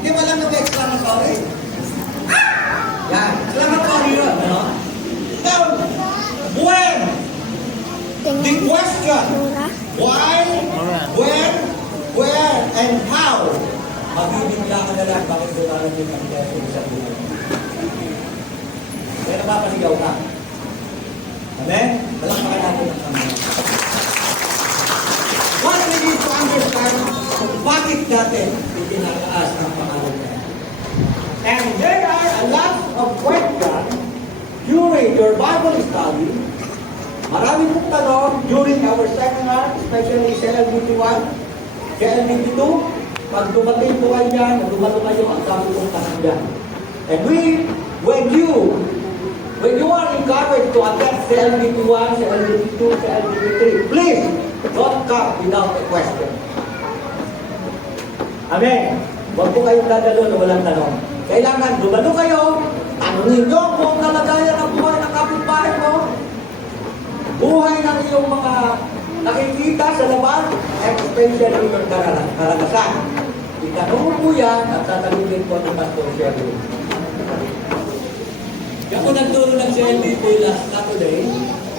Hindi mo alam yung exclamatory? Yan, exclamatory yun, no? Now, when? The question. Why, when, where, and how? Magbibigla ka na lang bakit gumalang yung question sa buhay. Kaya napapasigaw ka. Amen? Malakpakan natin ang kamay. What we need to understand, bakit natin itinataas ang pangalan niya? And there are a lot of questions during your Bible study. Marami pong tanong during our seminar, especially sa LBT1, sa LBT2. Pag dumating po kayo dyan, dumalo kayo, ang dami pong tanong dyan. And when you are encouraged to attend sa LBT1, sa LBT2, sa LBT3, please, don't come without a question. Amen. Huwag po kayong dadalo na walang tanong. Kailangan dumalo kayo, tanongin nyo kung nalagayan ang buhay ng kapitbahay mo, buhay ng iyong mga nakikita sa labas, especially yung karanasan. Itanong mo po yan at tatanungin po ng Pastor Sherry. Ako nagturo ng CLDP last Saturday,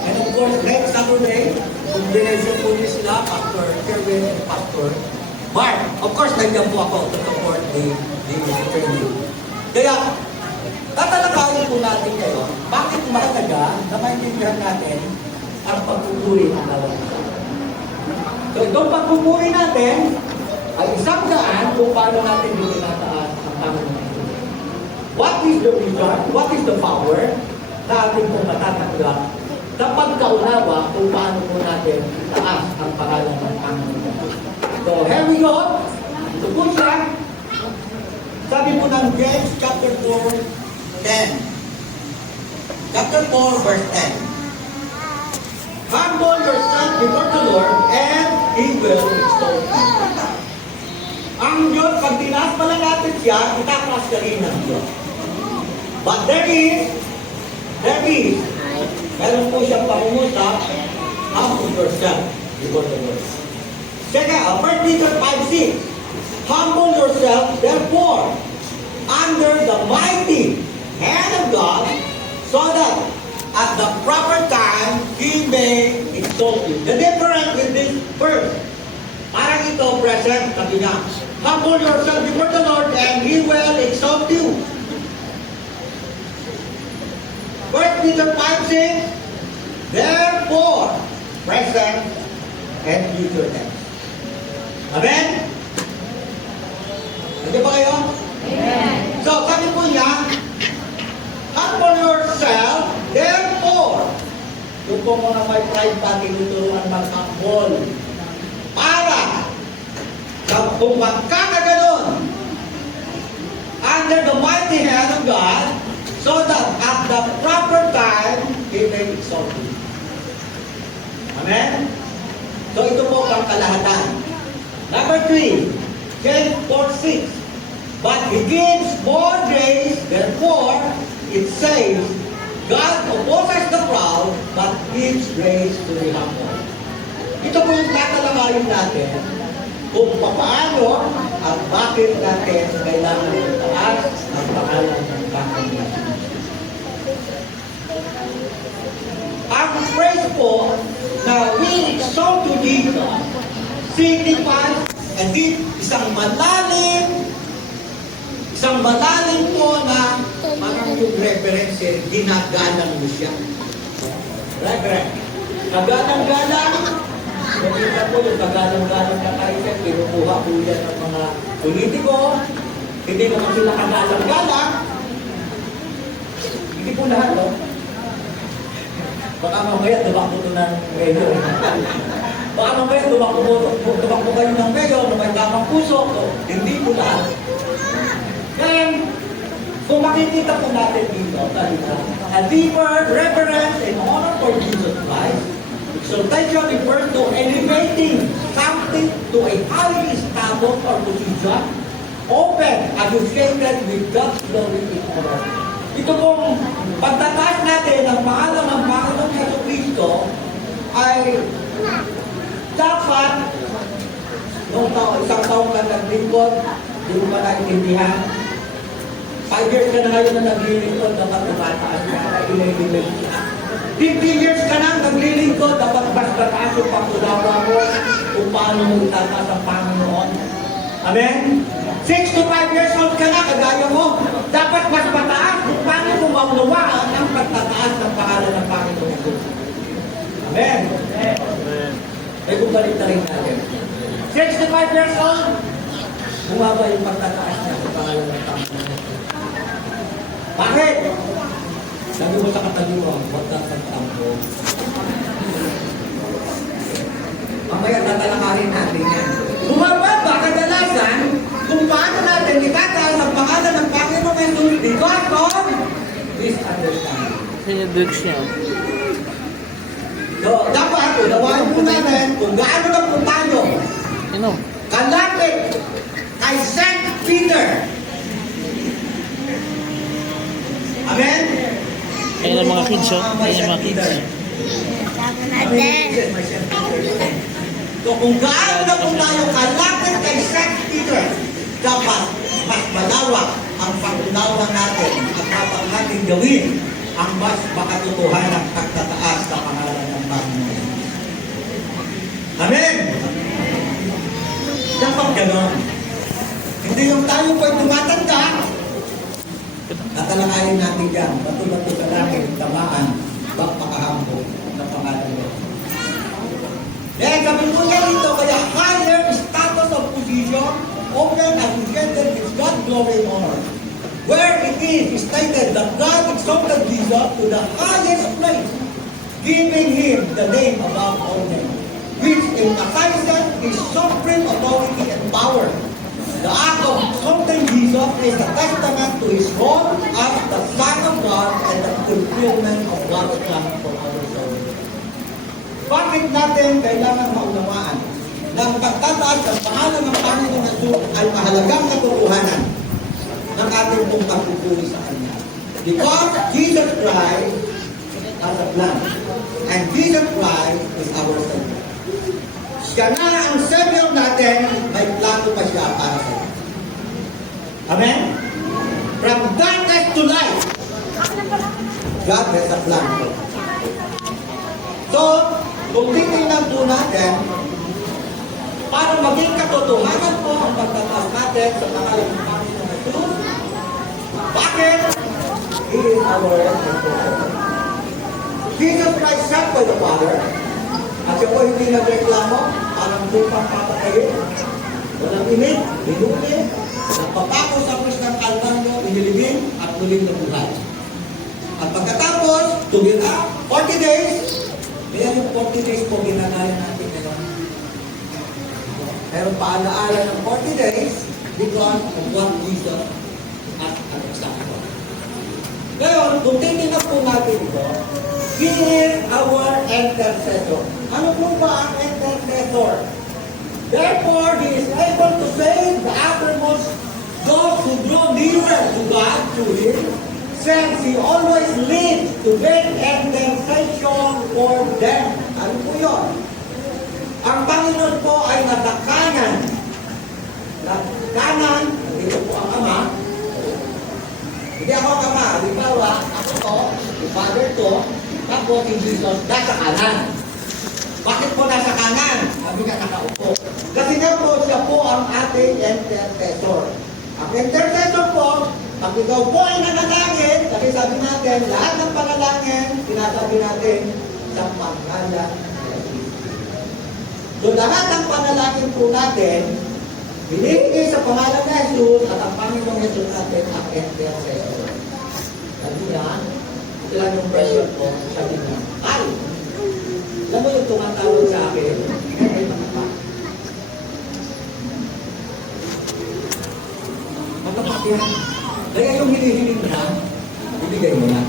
and of course, next Saturday, combination po niya sila, Pastor Sherwin and Pastor Mark. Of course, nandiyan po ako to support the training. Kaya, tatalakayin po natin ngayon, bakit mahalaga na maintindihan natin ang pagpupuri ng bawat isa. So, itong pagpupuri natin ay isang daan kung paano natin itinataas ang Panginoon. What is the reason? What is the power na ating pong matatanggap sa pagkaunawa kung paano po natin itaas ang pangalan ng Panginoon? So, here we go. Ito po siya. Sabi po ng James chapter 4, 10. Chapter 4, verse 10. Humble yourself before the Lord and He will exalt you. Ang Diyos, pag tinaas pa lang natin siya, itataas ka rin ng Diyos. But there is, meron po siyang pangungusap, humble yourself before the Lord. Second, 1 Peter 5:6. Humble yourself, therefore, under the mighty hand of God, so that at the proper time, He may exalt you. The difference with this verse, parang ito present, sabi niya, humble yourself before the Lord and He will exalt you. 1 Peter 5:6, therefore, present and future tense. Amen? Hindi ba kayo? Amen. So, sabi po niya, humble yourself, therefore, yung po mga may pride pa, tinuturuan mag-humble. Para, kung magkakaganon, under the mighty hand of God, so that at the proper time, He may exalt you. Amen? So, ito po ang kalahatan. Number 3, James 4:6. But He gives more grace, therefore, it says, God opposes the proud, but gives grace to the humble. Ito po yung tatalakayin natin kung paano at bakit natin kailangan itaas ang pangalan ng Panginoon. Ang phrase po na we exalt to Jesus signifies isang malalim po na parang yung reference, ginagalang mo siya. Reverend. Kagalang-galang. Nakita po yung kagalang-galang na tayo siya, kinukuha po yan ng mga politiko. Hindi naman sila kagalang-galang. Hindi po lahat, no? Baka mamaya tumakbo ito ng mayor. Baka mamaya tumakbo kayo ng mayor na may tamang puso. Hindi po lahat. And kung makikita po natin dito, a deeper reverence and honor for Jesus Christ, exaltation refers to elevating something to a highly status or position, open, associated with God's glory in our life. Ito pong pagtataas natin ang pangalan ng Panginoong Jesucristo ay dapat nung isang taong ka naglingkod, Hindi mo ba naintindihan? 5 years ka na ngayon na naglilingkod, dapat tumataas ka na inilimit. 50 years ka na naglilingkod, dapat mas mataas yung pagtulawa mo kung paano mo itataas ang Panginoon. Amen? 65 years old ka na, kagaya mo, dapat mas mataas kung paano mo maunawaan ang pagtataas ng pangalan ng Panginoon. Amen? Amen. Ay kung balik na rin natin. 65 years old, bumaba yung pagtataas niya sa pangalan ng Panginoon. Bakit? Sabi mo sa katabi mo, huwag ka sa tampo. Mamaya tatalakarin natin yan. Bumaba ba kadalasan kung paano natin itataas ang pangalan ng Panginoon Jesus because of misunderstanding. Sinidux niya. So, dapat, unawain po natin kung gaano na po tayo kalapit kay St. Peter. Amen? Ayun ang mga kids, oh. Ayun ang mga kids. So kung gaano na kung tayo kalapit kay St. Peter, dapat mas malawak ang pag-unawa natin at dapat natin gawin ang mas makatotohanang pagtataas sa pangalan ng Panginoon. Amen? Dapat gano'n. Hindi yung tayo po'y tumatanda, tatalakayin natin yan, bato-bato sa langit, tamaan, makakahampo ng pangalan mo. Eh, sabi po niya dito, kaya higher status of position, open and presented with God's glory and honor. Where it is stated that God exalted Jesus to the highest place, giving Him the name above all names, which emphasizes His supreme authority and power. The act of exalting Jesus is a testament to His role as the Son of God and the fulfillment of God's plan for our souls. Bakit natin kailangan maunawaan na ang pagtataas ng pangalan ng Panginoon Jesus ay mahalagang katotohanan ng ating pong pagpupuri sa Kanya? Because Jesus Christ has a plan. And Jesus Christ is our Savior. Siya na ang Savior natin, may plano pa siya para sa iyo. Amen? From darkness to light, God has a plan. So, kung titingnan po natin, para maging katotohanan po ang pagtataas natin sa pangalan ng Panginoon Jesus, bakit? He is our Savior. Jesus Christ sent by the Father, at siya po hindi nagreklamo, parang lupang papatayin. Walang imig, binuli, nagpapako sa krus ng Kalbaryo, inilibing, at muling nabuhay. At pagkatapos, tumira, 40 days, kaya yung 40 days po ginagaya natin ngayon. Pero paalaala ng 40 days, because of what Jesus has an example. Ngayon, kung titignan po natin ito, He is our intercessor. Ano po ba ang intercessor? Therefore, He is able to save the uttermost, those who draw nearer to God through Him, since He always lives to make intercession for them. Ano po yun? Ang Panginoon po ay nasa kanan. Kanan, ito po ang Ama. Hindi ako ang Ama. Halimbawa, ako to, si Father to, tapos si Jesus nasa kanan. Bakit po nasa kanan? Sabi nga nakaupo. Kasi nga po, siya po ang ating intercessor. Ang intercessor po, pag ikaw po ay nanalangin, kasi sabi natin, lahat ng panalangin, sinasabi natin sa pangalan. So lahat ng panalangin po natin, hinihingi sa pangalan ng Jesus at ang Panginoong Jesus natin ang intercessor. Sabi niya, ilan yung pressure ko, sabi niya, ay, alam mo yung tumatawag sa akin, ay matapat. Matapat yan. Kaya yung hinihiling na, ibigay mo na.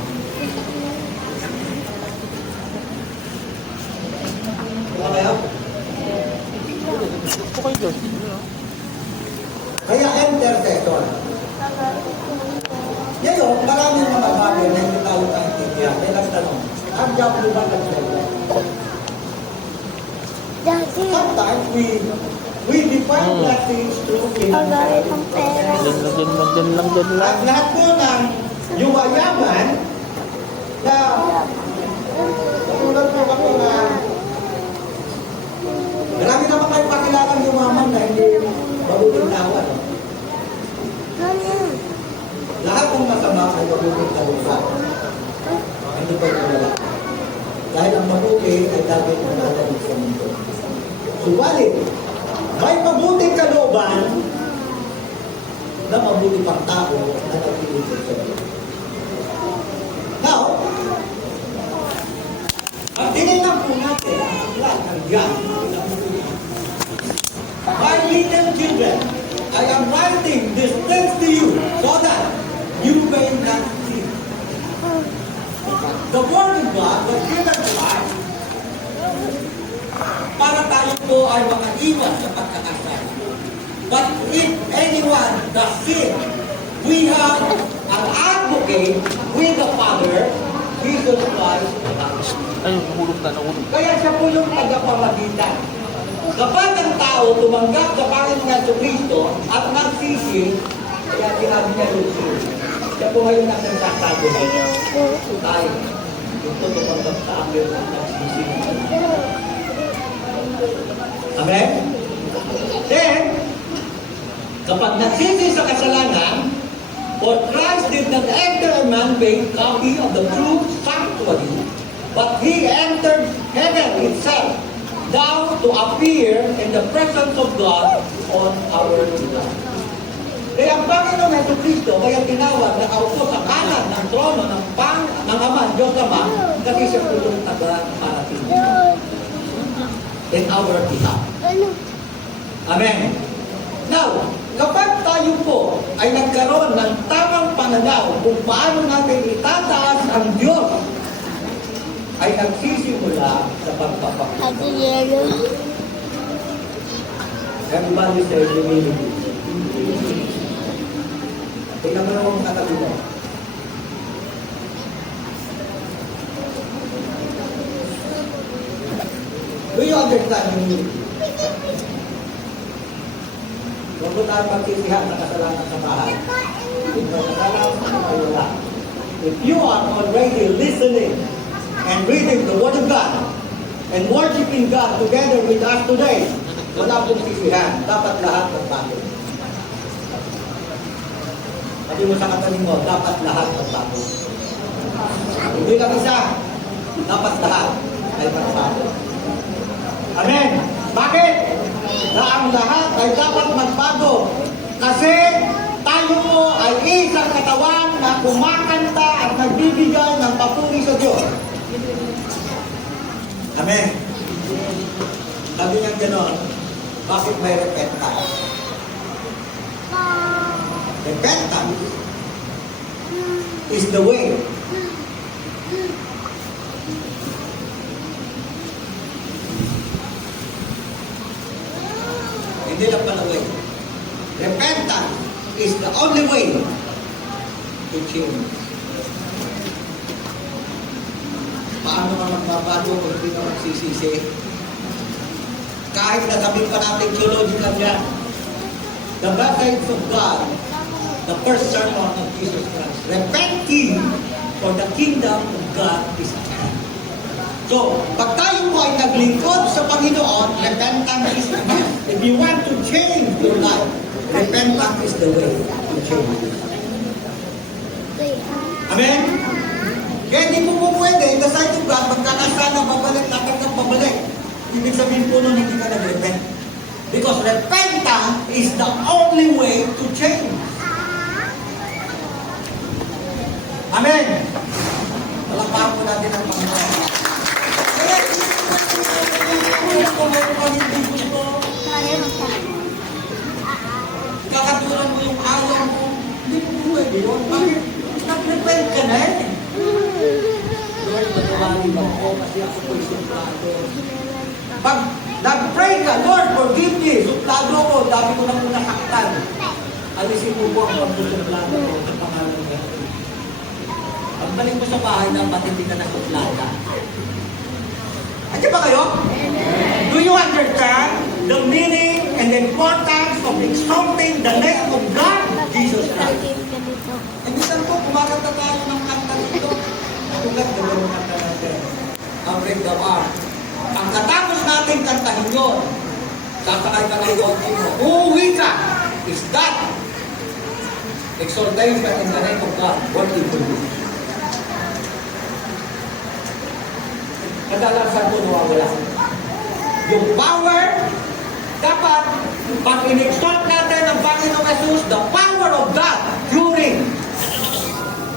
Diba kayo? Kaya intercessor. Ngayon, maraming mga bagay na hindi tayo kaintindihan. May nagtanong, ang job mo ba nagtanong? Sometimes we we define blessings through financial prosperity. Doon lang. At lahat po ng yumayaman na katulad po ako na marami naman kayo pakilalang yumaman na hindi mabubutawan. Lahat ng masama ay mabubutawan. Hindi pa wala. Dahil ang mabuti ay dapat mananalig sa mundo. Subalit, may mabuting kalooban na mabuti pang tao na nagpilit sa Diyos. Now, ang tinignan po natin ang plan ng Diyos. My little children, I am writing these things to you so that you may not sin. The Word of God was given to us para tayo po ay makaiwas sa pagkakasala. But if anyone does sin, we have an advocate with the Father, Jesus Christ. Ay, nahulog na. Kaya siya po yung tagapamagitan. Kapag ang tao tumanggap sa Panginoon sa Kristo at nagsisi, kaya sinabi niya Lucy, siya po ngayon ang nagsasabi niya. Tayo, ito tumanggap sa akin at nagsisi. Amen? Then, kapag nagsisi sa kasalanan, for Christ did not enter a man-made copy of the true sanctuary, but He entered heaven itself, down to appear in the presence of God on our behalf. Kaya ang Panginoon Hesus Kristo, kaya tinawag na kaupo sa kanan ng trono ng Ama, Diyos Ama, kasi siya po yung taga-parating in our behalf. Amen. Now, kapag tayo po ay nagkaroon ng tamang pananaw kung paano natin itataas ang Diyos, ay nagsisimula sa pagpapakita. Everybody say humility. Tingnan mo naman katabi mo. Do you understand humility? Huwag mo tayo magsisihan sa kasalanan sa bahay. Kung may kasalanan sa wala. If you are already listening and reading the Word of God and worshiping God together with us today, wala pong sisihan. Dapat lahat magbago. Sabi mo sa katabi mo, dapat lahat magbago. Hindi lang isa, dapat lahat ay magbago. Amen. Bakit? Na ang lahat ay dapat magbago. Kasi tayo po ay isang katawan na kumakanta at nagbibigay ng papuri sa Diyos. Amen. Sabi niya gano'n, bakit may repentance? Repentance is the way. Hindi lang pala way. Repentance is the only way to change. Paano ka magbabago kung hindi ka magsisisi? Kahit nasabihin pa natin theological yan. The message of God, the first sermon of Jesus Christ. Repent ye, for the kingdom of God is at hand. So, pag tayo po ay naglingkod sa Panginoon, repentance is the best. If you want to change your life, repentance is the way to change. Amen? Kaya hindi mo po pwede, the sight of God, magkakasala, babalik, nakakang babalik. Ibig sabihin po nun, hindi ka nag-repent. Because repentance is the only way to change. Amen? Palakpakan po natin ang Panginoon. Kaya, kung meron ka hindi gusto, kakatulan mo yung ayaw mo, hindi mo pwede yun. Bakit? Nag-repent ka na eh. Lord, matawali ba ako kasi ako po isuplado. Pag nag-pray ka, Lord, forgive me, suplado ko, dami ko na muna saktan. Alisin mo po ang pagsusuplado ko sa pangalan ng God. Pagbalik mo sa bahay na ba't hindi ka nasuplada? Andiyan ba kayo? Do you understand? the meaning and the importance of exalting the name of God, Jesus Christ. And minsan po, kumakanta tayo ng kanta nito. Tulad na ng kanta natin. Ang Break the Bar. Ang katapos natin kantahin yun, sasakay ka ng kotse mo. Uuwi ka. Is that exaltation in the name of God? What do you do? Kadalasan po nawawala. Yung power, dapat pag in-exalt natin ang Panginoong Jesus, the power of God during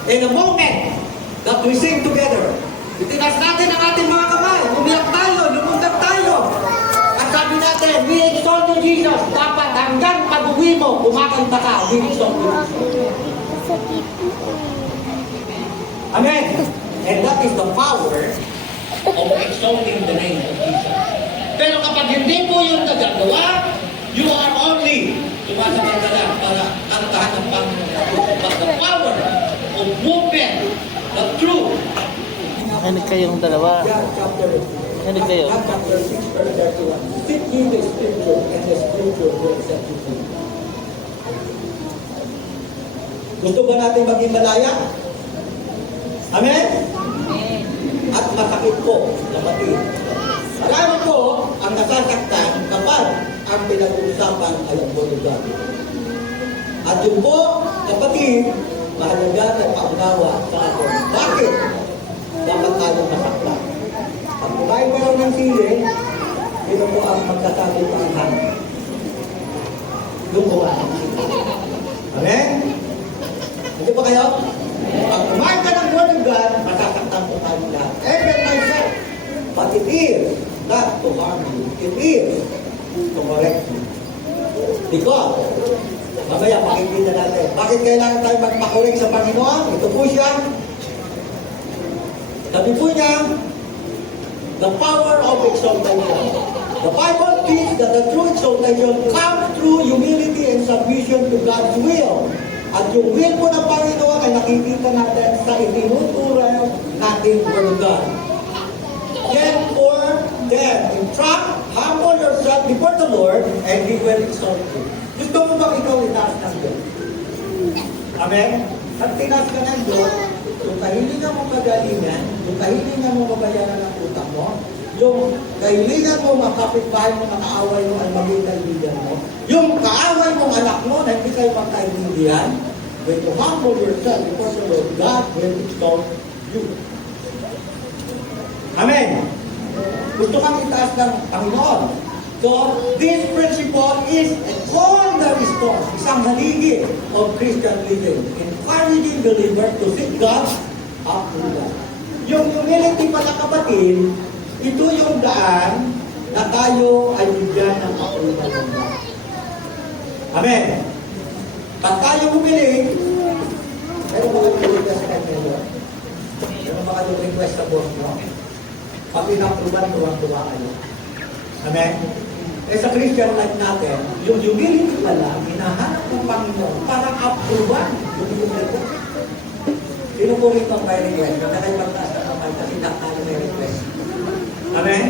in a moment that we sing together. Itinas natin ang ating mga kamay, umiyak tayo, lumundag tayo. At sabi natin, we exalt you Jesus. Dapat hanggang pag-uwi mo, kumakanta ka, we exalt you. Amen. And that is the power of exalting the name of Jesus. Pero kapag hindi po yung nagagawa, you are only sumasabay lang para kantahan ng Panginoon. But the power of movement, the truth. Nakinig kayong dalawa. John chapter Nakinig kayo. John chapter 6 verse 31. Seek ye the scripture, and the scripture will set you free. Gusto ba natin maging malaya? Amen? At masakit po, kapatid. Marami po ang nasasaktan kapag ang pinag-uusapan ay ang Word of God. At yun po, kapatid, mahalaga na paunawa sa atin. Bakit? Dapat tayong masaktan. Pag kumain kayo ng sili, ito po ang magsasabi ng hangin. Yung kumain. Amen? Hindi ba kayo? Pag kumain ka ng Word of God, masasaktan po tayo lahat. Even myself. But it is not to harm you. It is to correct you. Because, mamaya makikita natin, bakit kailangan tayo magpakorek sa Panginoon? Ito po siya. Sabi po niya, the power of exaltation. The Bible teaches that the true exaltation comes through humility and submission to God's will. At yung will po ng Panginoon ay nakikita natin sa itinuturan nating Word of God. Therefore, then, in fact, humble yourself before the Lord and He will exalt you. Gusto mo ba ikaw itaas ng Diyos? Amen? At tinaas ka ng Diyos, yung kahilingan mo kagalingan, yung kahilingan mo mabayaran ng utang mo, yung kahilingan mo makapitbahay mo, makaaway mo ay maging kaibigan mo, yung kaaway mong anak mo na hindi kayo magkaibigan, when you humble yourself before the Lord, God will exalt you. Amen. Gusto kang itaas ng Panginoon. So, this principle is a cornerstone, isang haligi of Christian living, encouraging believers to seek God's approval. Yung humility pala kapatid, ito yung daan na tayo ay bigyan ng approval ng God. Amen. Pag tayo humili, meron ba kayo request sa kanya? Meron ba kayo request sa boss mo? Pag inapruban, tuwang-tuwa kayo. Amen? Eh sa Christian life natin, yung humility pala, hinahanap ng Panginoon para apruban yung humility. Sino po rin pang may request? Kaya kayo magtaas na naman kasi nakalo may request. Amen?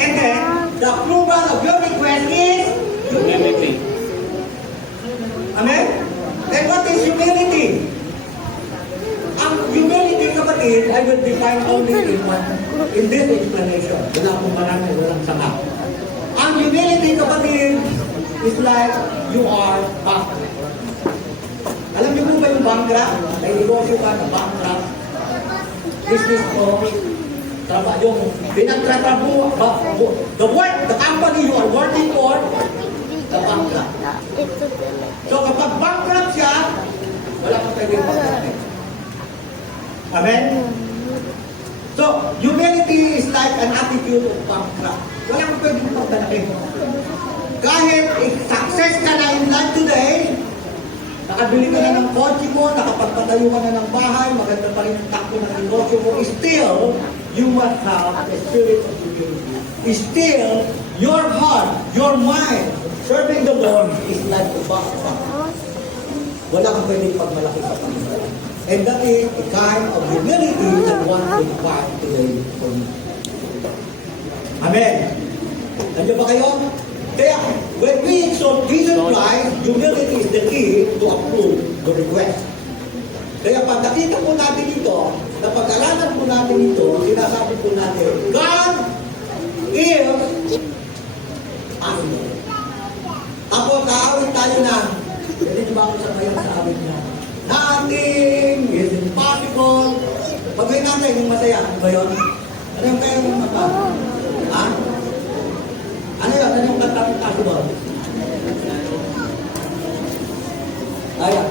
And then, the approval of your request is humility. Amen? Then what is humility? Ang humility, kapatid, I will define only in this explanation. Wala akong marami, walang sama. Ang humility, kapatid, is like you are bankrupt. Alam niyo po ba yung bankrupt? May negosyo ka na bankrupt. Business mo, trabaho yung pinagtratrabuho, the company you are working for, the bankrupt. So kapag bankrupt siya, wala kang pwedeng bankrupt. Amen? So, humility is like an attitude of bankrupt. Walang pwedeng pagdalakin. Kahit success ka na in life today, nakabili ka na ng kotse mo, nakapagpatayo ka na ng bahay, maganda pa rin ang takbo ng negosyo mo, still, you must have the spirit of humility. Still, your heart, your mind, serving the Lord is like a bankrupt. Wala kang pwedeng pagmalaki sa Panginoon. And that is the kind of humility that one will find today for me. Amen. Nandiyan ba kayo? Kaya, when we exalt Jesus Christ, humility is the key to approve the request. Kaya pag nakita po natin ito, napag-alaman po natin ito, sinasabi po natin, God is possible. Tapos kaawit tayo na, pwede ba ako sabayan sa awit na, nothing is impossible. Pagawin natin yung masaya, ano ba yun? Ano yung kaya mong mata? Ha? Ano yun? Ano yung kanta ng possible? Ayan.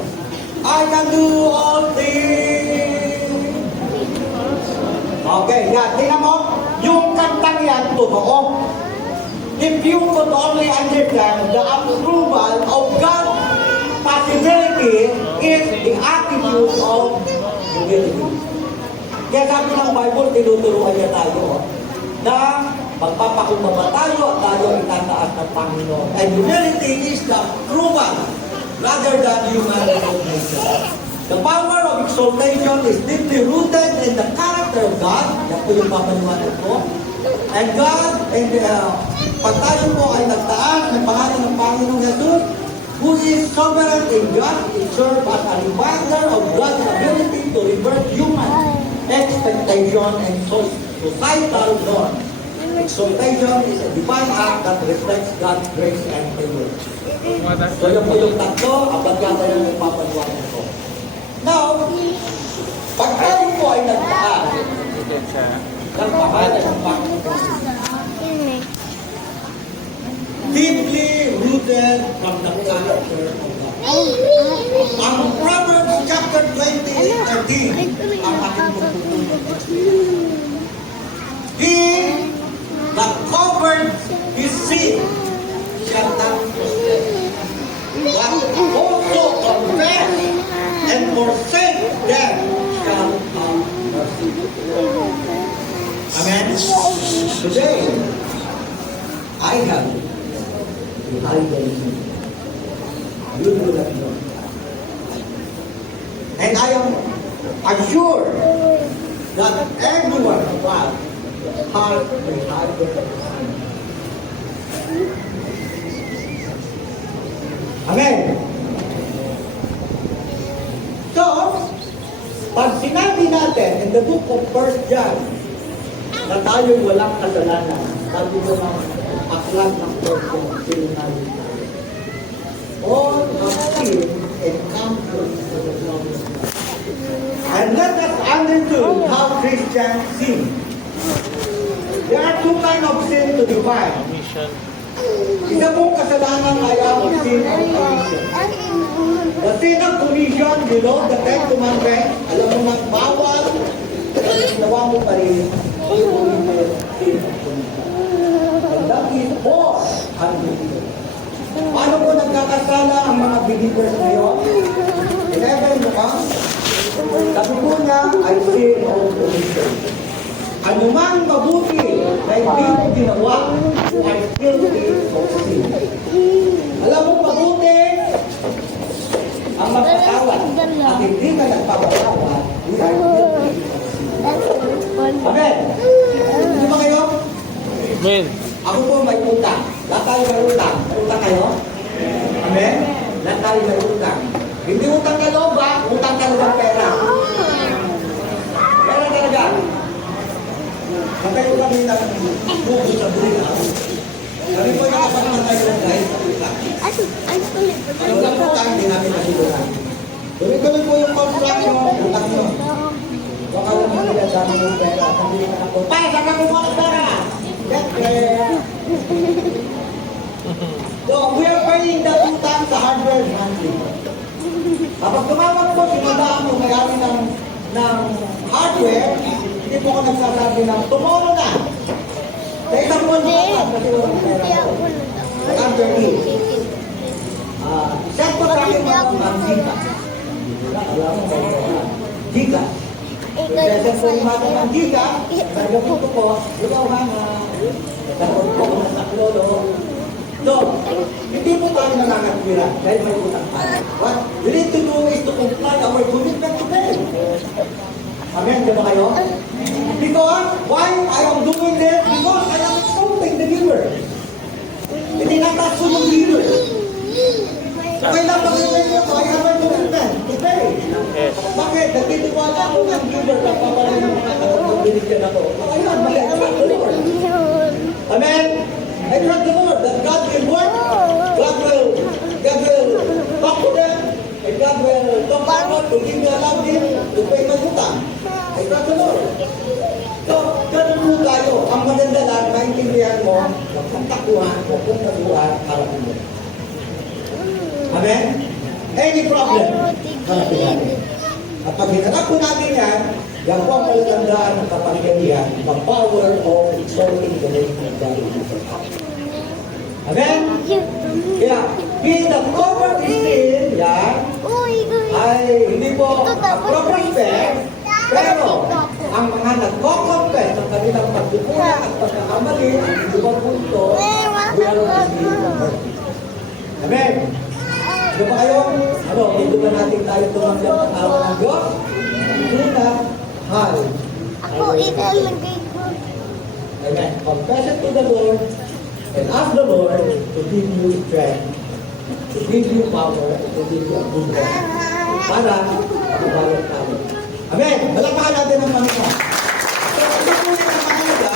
I can do all things. Okay, yan. Tingnan mo, yung kantang yan, totoo. If you could only understand the approval of God's possibility is the attitude of humility. Kaya sabi ng Bible, tinuturuan niya tayo na magpapakumbaba tayo at tayo itataas ng Panginoon. And humility is the approval rather than human recognition. The power of exaltation is deeply rooted in the character of God. Yan po yung papaliwanag ko. And God, pag tayo po ay nagtaas ng pangalan ng Panginoong Jesus, who is sovereign in God, it serves as a reminder of God's ability to reverse human expectation and societal norm. Exaltation is a divine act that reflects God's grace and favor. So yun po yung tatlo, abad yata yung ipapaliwanag ko. Now, pag tayo po ay nagtaas ng pangalan ng Panginoon, deeply rooted from the character of God. Ang Proverbs chapter 20:13 ang aking pagpupunod. He that covered his sin shall not prosper, but also confess and forsake them shall have mercy. Amen? Today, I have the identity. You do not know. And I am assured that everyone of us has the identity. Amen? So, pag sinabi natin in the book of 1 John na tayo'y walang kasalanan, sabi ko ng aklat ng 1 John, sinabi tayo. All have sinned and come short of the glory of God. And let us understand how Christians sin. There are two kinds of sin to define. Mission. Isa pong kasalanan ay ang sin of commission. The sin of commission, you know, the Ten Commandments, alam mo nang bawal, pero ginawa mo pa rin, sin of commission. And that is more unbelievable. Paano po nagkakasala ang mga believers ngayon? Inever mo ka? Sabi po niya ay sin of commission. Anumang mabuti na hindi mo ginawa ay guilty of sin. Alam mo, mabuti ang magpatawad at hindi ka nagpapatawad, we are guilty of sin. Amen? Hindi ba kayo? Amen. Ako po may utang. Lahat tayo may utang. May utang kayo? Amen? Lahat tayo may utang. Hindi utang ka loob ba? Utang ka ng pera. Pera talaga. Magkayo kami ng buko sa buhay. Kami po yung kapatid tayo ng dahil sa utang. Ang lang utang, hindi namin nasilunan. Tuloy-tuloy po yung construction, utang nyo. Baka lang mo nila dami ng pera. Hindi ka na po. Para sa kakuha ng pera! So, we are paying the utang sa hardware monthly. Kapag tumawag po, sinundaan mo may-ari ng hardware, hindi po ako nagsasabi ng tomorrow na. Sa isang buwan na kasi walang pera ko. Hardware is. Set po tayo ng Gika. Alam mo ba Gika? Present po yung mga ng Gika. Sabi ko po, ikaw hanga. Sabi ko kung nasa lolo. So, hindi po tayo nangangatwira dahil may utang tayo. What we need to do is to comply our commitment to pay. Amen, di ba kayo? Because, why I am doing this? Because I am exalting the giver. Itinatas ko yung leader. Okay lang pag-ibig ako, I have a commitment to pay. Yes. Bakit? Nagtitiwala ako ng leader na papalit ng mga kapag binigyan ako. Ayun, mali. I trust the Lord. Amen? I trust the Lord that God will work. God will talk to them. And God will talk about to give me a love him to pay my utang. I trust the Lord. So, ganun po tayo. Ang maganda lang, maintindihan mo, huwag kang takuhan, huwag kang takuhan, harapin mo. Amen? Any problem, harapin natin. At pag hinanap po natin yan, yan po ang palatandaan ng kapangyarihan, the power of exalting the name of God. Amen? Kaya, being the covered in sin, yan, ay hindi po proper step, pero ang mga nagko-confess ng kanilang pagkukulang at pagkakamali, ang ibang punto, will receive mercy. Amen? Ano ba kayo? Ano, hindi ba natin tayo tumanggap ng awa ng Diyos? Una, hal. Ako ilalagay ko. Amen. Confess it to the Lord and ask the Lord to give you strength, to give you power, to give you a good health. Para makabalot namin. Amen. Malakpakan natin ang Panginoon. So, ito po yung mahalaga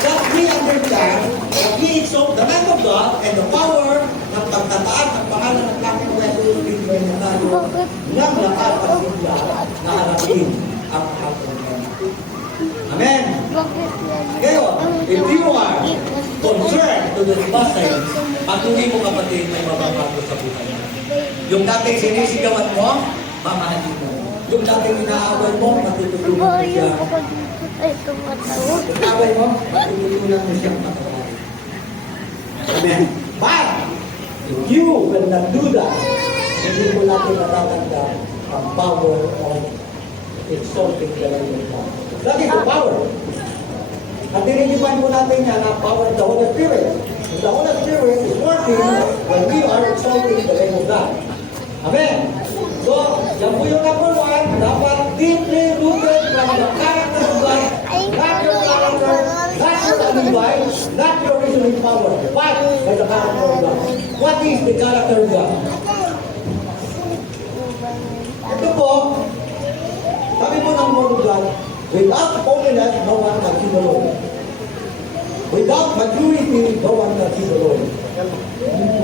that we understand that we exalt the name of God and the power ng pagtataas ng pangalan ng Panginoon Yesus Kristo ay nanalo ng lahat at sila na harapin ang Panginoon. Amen. Ngayon, if you are concerned to the message, patuloy mo kapatid may mababago sa buhay mo. Yung dating sinisigawan mo, mamahalin mo. Yung dating inaaway mo, matutulungan mo siya. Ay, tumatawag. Yung away mo, matutulungan mo siyang patawarin. Amen. But, if you will not do that, hindi mo natin natatanda ang power of exalting the name of God. That is the power. At dininipan po natin yan ang power of the Holy Spirit. The Holy Spirit is working when we are exalting the name of God. Amen. So, yan po yung number one, dapat deeply rooted from the character of God, not your character, not your advice, not your reasoning power, but by the character of God. What is the character of God? Ito po, sabi po ng Word of God, without holiness, no one can see the Lord. Without maturity, no one can see the Lord.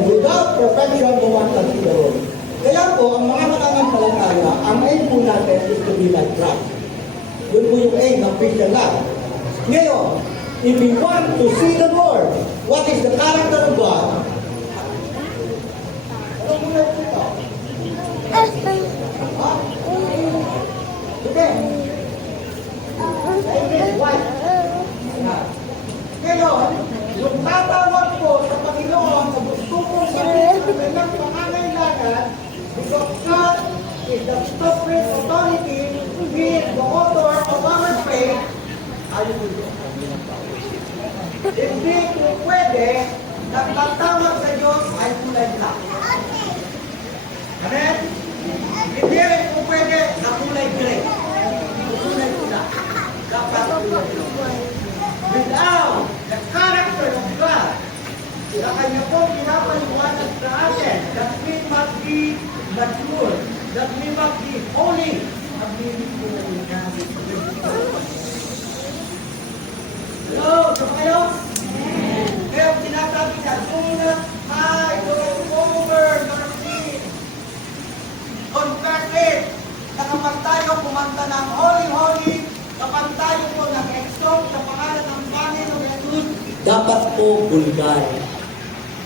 Without perfection, no one can see the Lord. Kaya po, ang mga mananampalataya, ang aim po natin is to be like Christ. Yun po yung aim ng Christian life. Ngayon, if we want to see the Lord, what is the character of God? Ano po na ito? Ha? Sige. Ngayon, yung tatawag po sa Panginoon sa gusto kong sabihin sa kanyang pangangailangan, because God is the sovereign authority, He is the author of our faith, ayun po yun. Hindi po pwede nagtatawag sa Diyos ay tulad lang. Amen? Hindi rin po pwede na kulay gray. Kulay pula. Dapat kulay gray. Without the character of God, na kanya po pinapaliwanag sa atin that we must be mature, that we must be holy, at we need to be hello, sa kayo? Kaya sinasabi niya, do not hide over your sin. Confess it. Na kapag tayo kumanta ng holy, holy, kapag tayo po nag-exalt sa pangalan ng Panginoon Jesus, dapat po bulgar.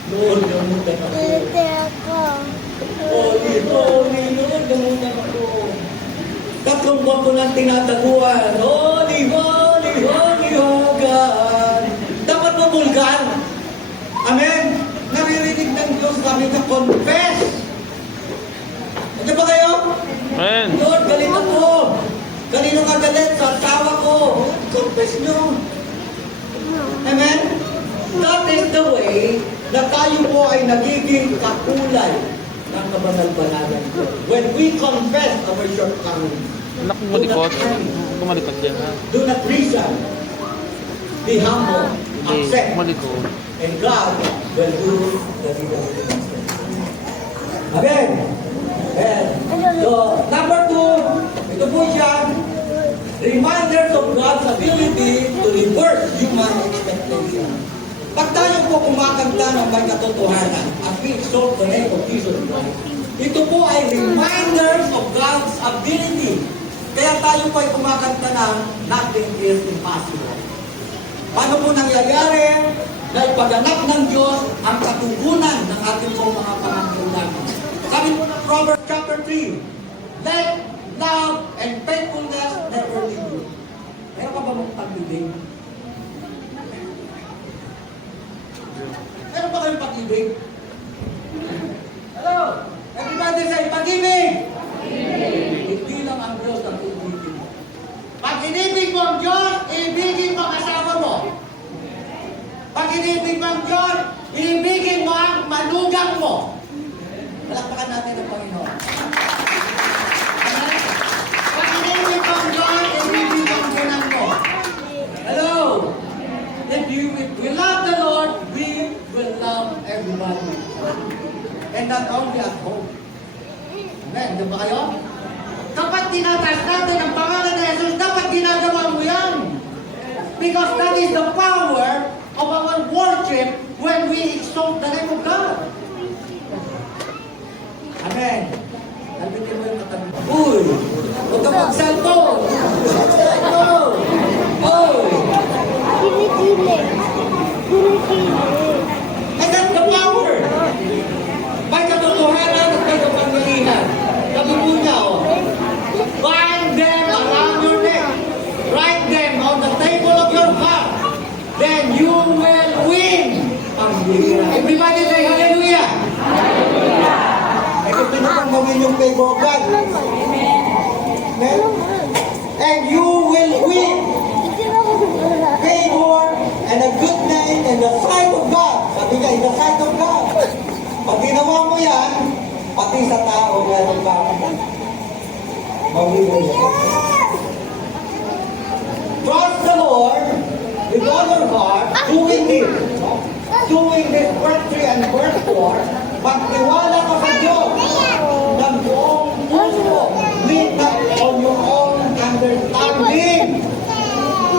Lord, gamutan ako. Tete ako. Holy, holy, Lord, gamutan ako. Tatlong buwan ko nang tinataguan. Holy, holy, holy, oh God. Dapat po bulgar. Amen? Naririnig ng Diyos kami na confess. Ano ba kayo? Amen. Lord, galit ako. Kanino ka galit? Sa asawa ko. Confess nyo. Amen? That is the way na tayo po ay nagiging kakulay ng kabanal-banalan ko. When we confess our shortcomings, Anak mo malikot. Kumalikot yan ha. do not reason. Be humble. Hindi, Accept. malikot. And God will do the leadership. Amen. And so, number 2, ito po siya, reminders of God's ability to reverse human expectation. Pag tayo po kumakanta ng may katotohanan at we exalt the name of Jesus Christ, ito po ay reminders of God's ability. Kaya tayo po ay kumakanta ng nothing is impossible. Paano po nangyayari na ipaganap ng Diyos ang katugunan ng ating mga pangangailangan? Sabi po ng Proverbs chapter 3, let love and faithfulness never leave you. Meron pa ba mong pag-ibig? Meron ba kayong pag-ibig? Hello? Everybody say, pag-ibig! Hindi lang ang Diyos ang ibigin mo. Pag inibig mo ang Diyos, ibigin mo ang asawa mo. Pag inibig mo ang Diyos, ibigin mo ang manugang mo. Palakpakan natin ang Panginoon. Amen? Pag inibig mo ang Diyos, ibigin mo ang ginang mo. Hello? If we love the Lord, we will love everybody. And not only at home. Amen? Diba ba kayo? Kapag tinataas natin ang pangalan ni Jesus, dapat ginagawa mo yan. Because that is the power of our worship when we exalt the name of God. Amen. Nalbitin mo yung katabi. Uy! Huwag ka mag-cellphone! Cellphone! Uy! Kilikili. Kilikili. And that's the power! May katotohanan at may kapangyarihan. Sabi po niya, oh, bind them around your neck. Write them on the table of your heart. Then you will win. Everybody say hallelujah. Hallelujah. Ay gusto nyo pang gawin yung favor of God. Amen. And you will win favor and a good name in the sight of God. Sabi niya, in the sight of God. Pag ginawa mo yan, pati sa tao meron ka. Mawili mo. Trust the Lord with all your heart, doing this verse 3 and verse 4, magtiwala ka sa Diyos ng buong puso, lean not on your own understanding.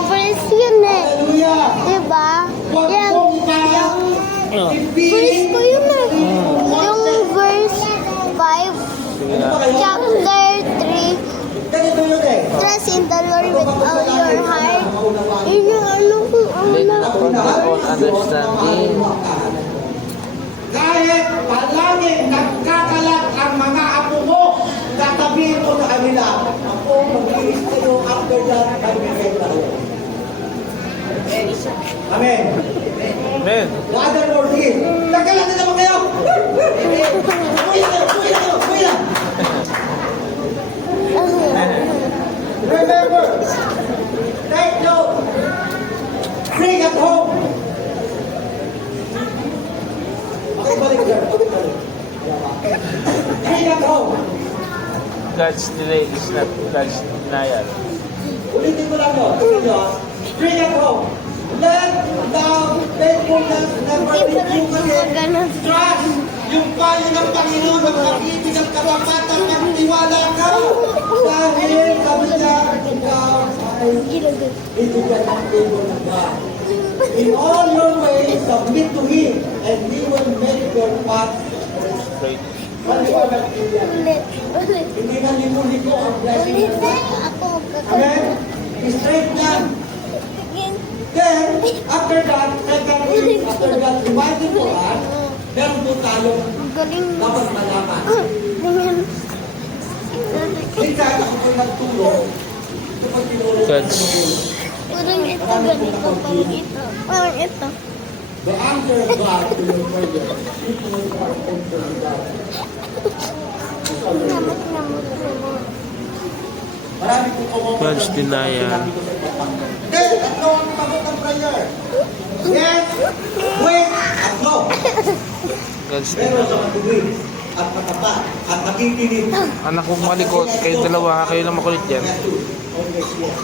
Verse yun eh. Hallelujah! Diba? Huwag mong kaya Verse ko yun eh. Yung verse 5, chapter 3, Ganito yun eh. trust in the Lord with all your heart. Yun yung ano kung una. Without understanding. Kahit palaging nagkakalat ang mga apo mo, tatabihin ko sa kanila, ako mag-iis kayo after that, magbigay tayo. Amen. Amen. The other word is, nagkalat na naman kayo! Uwi na! Remember, take note, bring at home. Okay, balik. Bring at home. God's delay is not God's denial. Ulitin ko lang yun. Bring at home. Let love, faithfulness, never leave you again. Trust yung payo ng Panginoon, ng pag-ibig ng karapatan, magtiwala ka. Dahil sabi niya, ikaw ay bibigyan ng favor ng God. In all your ways, submit to Him, and He will make your path Straight. maliwanag yan. Ulit. Hindi na limuliko ang blessing Ulit ng na God. ako. Amen? Straight na. Then, after that, after that reminding for us, meron po tayong Galing. dapat malaman. Ganyan. Minsan ako po'y nagtulong, ito po'y tinulong ko God's- sa magulo. Parang ito, ganito, parang ito. Parang ito. The answer of God to your prayer is to make our own to God. Namot, namot, namot. Marami po kumunta God's denial. Hindi, tatlo ang sagot ng prayer. Yes, wait, at no. God's Pero sa matuwid at matapat at nakikinig. Anak kong malikot, kayo dalawa, kayo lang makulit yan. Yes, always yes.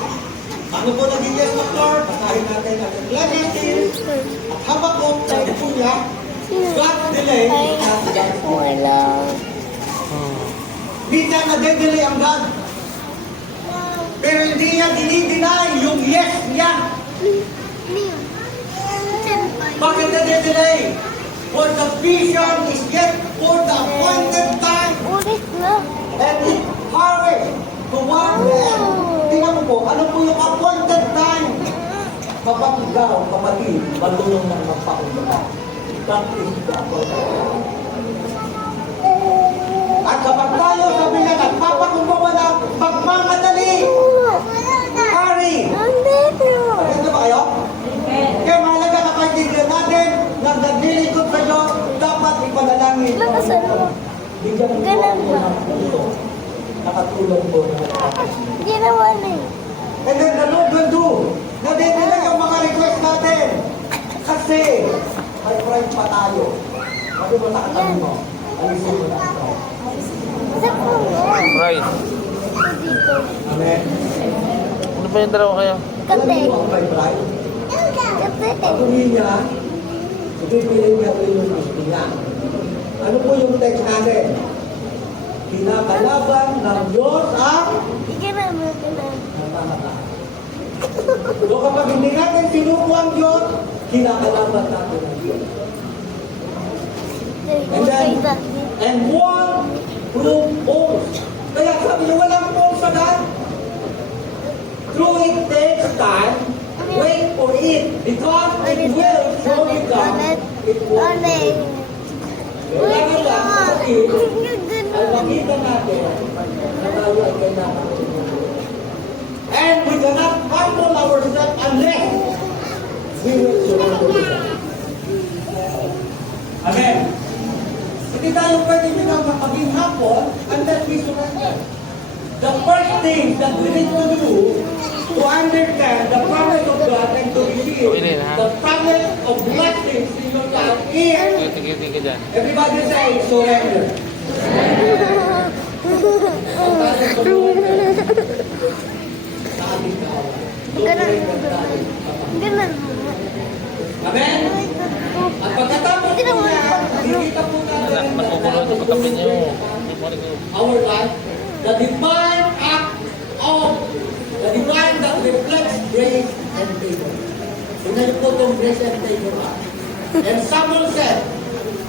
Ano po naging yes, Pastor? Basahin natin ang Ecclesiastes at Habakkuk, sabi po niya, God delay is not God's will. Wala. Hindi niya nade-delay ang God. Pero hindi niya dinideny yung yes niya. Bakit nade-delay? For the vision is yet for the appointed time. Ulit na. And it hurries toward the end. Tingnan mo po, ano po yung appointed time? Kapag ikaw, kapatid, marunong ng magpakumbaba. That is the appointed time. At kapag tayo sabi niya, nagpapakumbaba na, magmamadali, hurry. Nandito. Maganda ba kayo? Kaya mahalaga na kaibigan natin na naglilingkod sa Diyos, dapat ipanalangin. Lakasan mo. Bigyan mo Ganun ako ba? ng puso. Nakatulong po na Ginawa na eh. And then the Lord will do. Nadidila yung mga request natin. Kasi, may pride pa tayo. Sabi mo sa katabi mo, alisin mo na ang pride. Sa puno. Right. Dito. Amen? Ano ba yung dalawa kayo? Alam Kate. niyo ang may pride? Kate. Pag niya, ipipiliin niya rin yung gusto niya. Ano po yung text natin? Kinakalaban ng Diyos ang Ginawa na. nagmamahal. So kapag hindi natin sinuko ang Diyos, kinakalaban natin ang Diyos. And then, and one proof oath. Kaya sabi niyo, walang oath sa God. Through it takes time, wait for it, because it will surely come. It will. Kailangan lang, kapatid, ay makita natin na tayo ay kailangan. And we cannot humble ourselves unless we will surrender to God. Amen. Hindi tayo pwede maging humble unless we surrender. The first thing that we need to do to understand the promise of God and to receive the promise of blessings in your life is, Tingin ka dyan. everybody say, surrender. Ang tayo surrender. Sa ating kawan. Surrender tayo. Ganun. Amen? At pagkatapos po niya, nakikita po natin Anak, makukulong sa pagkapi niyo. our life, the divine act of the divine that reflects grace and favor. Tingnan niyo po itong grace and favor act. And someone said,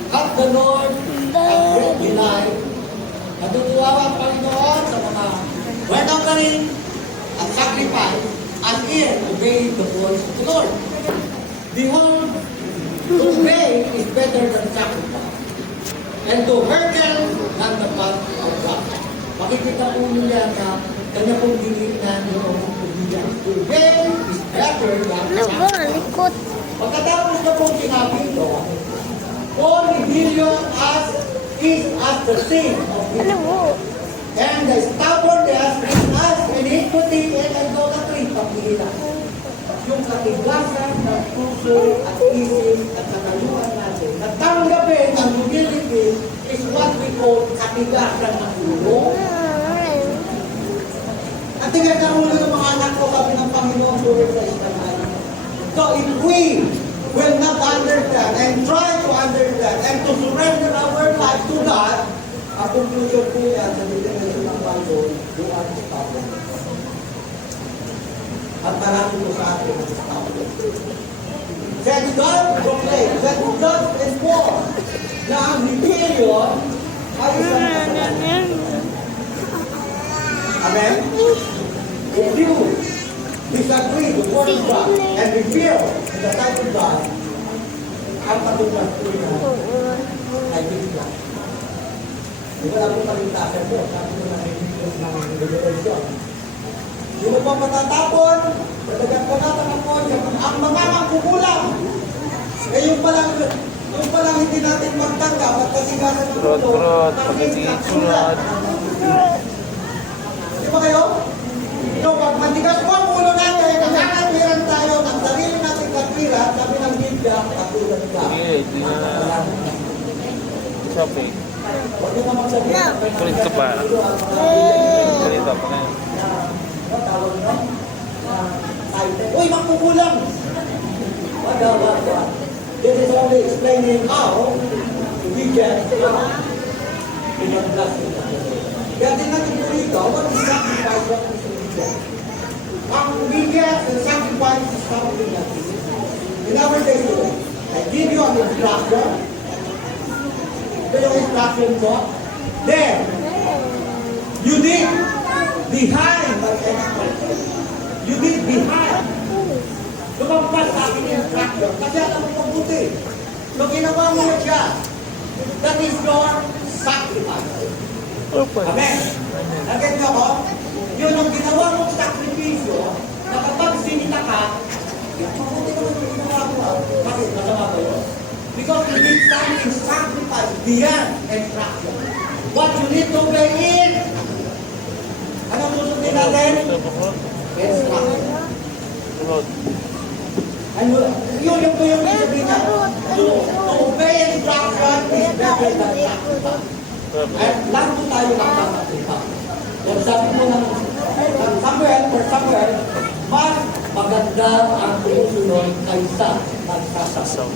"Have the Lord a great delight." Natutuwa ang Panginoon sa mga burnt offering at sacrifice as in obeying the voice of the Lord. Behold, to obey is better than sacrifice, and to hearken than the path of God. Makikita po niya na kanya pong dinignan yung obedience. To obey is better than Ano ba? sacrifice. Likot. Pagkatapos na pong sinabi ito, all rebellion is as the sin of Ano sin, mo? and the stubbornness is as iniquity and idolatry. Pagkita. Yung katigasan ng puso at isip at kataluan natin, na tanggapin ang humility is what we call katigasan ng ulo. At tigas ng ulo ng mga anak ko, sabi ng Panginoon, sulit sa Israel. So if we will not understand and try to understand and to surrender our life to God, ang conclusion po yan sa definition ng Bible, you are stubborn. At marami po sa atin ang stubborn. Since God proclaimed, since God informed na ang rebellion ay isang kasalanan. Amen? If you disagree with what is God and rebel in the sight of God, ang patutunan po niya ay bigla. Di ba lang po palintasan po? Sabi ko na ng liberation. Di mo pa matatapon, matagat ko natin ang konsya, ang mga mangkukulang. Eh yung palang hindi natin magtanggap at kasigasan ng Kurot, mundo, kurot, naging pagkiti, katsulat. kurot. Di ba kayo? So pag matigas po ang ulo natin, nakakatwiran tayo ng sarili natin katwiran, sabi ng Biblia, katulad ka. Sige, di na shopping. Huwag nyo na magsabihin. Kulit ka pa. Ganito pa ngayon. Tawag nyo? kulang. What? This is only explaining how we get pinag-blessing. Kaya din natin po dito, what is sacrifice, what is obedience? Ang obedience and sacrifice is something that is in our day today. I give you an instruction. Ito yung instruction ko. Then, you did behind my instruction. You did behind. Lumampas sa aking instruction. Kasi alam mo mabuti. Nung ginawa mo na siya, that is your sacrifice. Amen. Nagay niyo ko? Yun yung ginawa mong sakripisyo na kapag sinita ka, mabuti naman yung ginawa mo. Bakit? Masama ba yun? Because you need something sacrifice beyond instruction. What you need to obey is, anong susundin natin? Instruction. Ano, yun yung sabihin niya. To obey instruction is better than sacrifice. At lahat po tayo magkakasipa. Kung sabi mo ng somewhere, mas maganda ang sumusunod kaysa magsasasaw.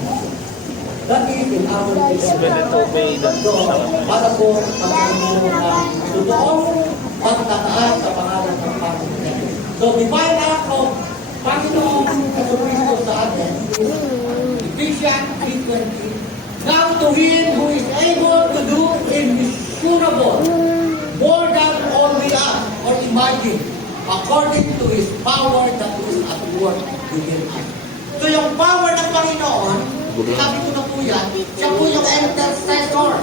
That is in our Better to obey than to shout. para po pagkakulo ng totoong pagtataas sa pangalan ng Panginoon. So, divine act of Panginoong Kristo sa atin is Ephesians 3:20. Now to Him who is able to do immeasurable, more than all we ask or imagine, according to His power that is at work within us. So yung power ng Panginoon, sabi ko na po yan, siya po yung intercessor.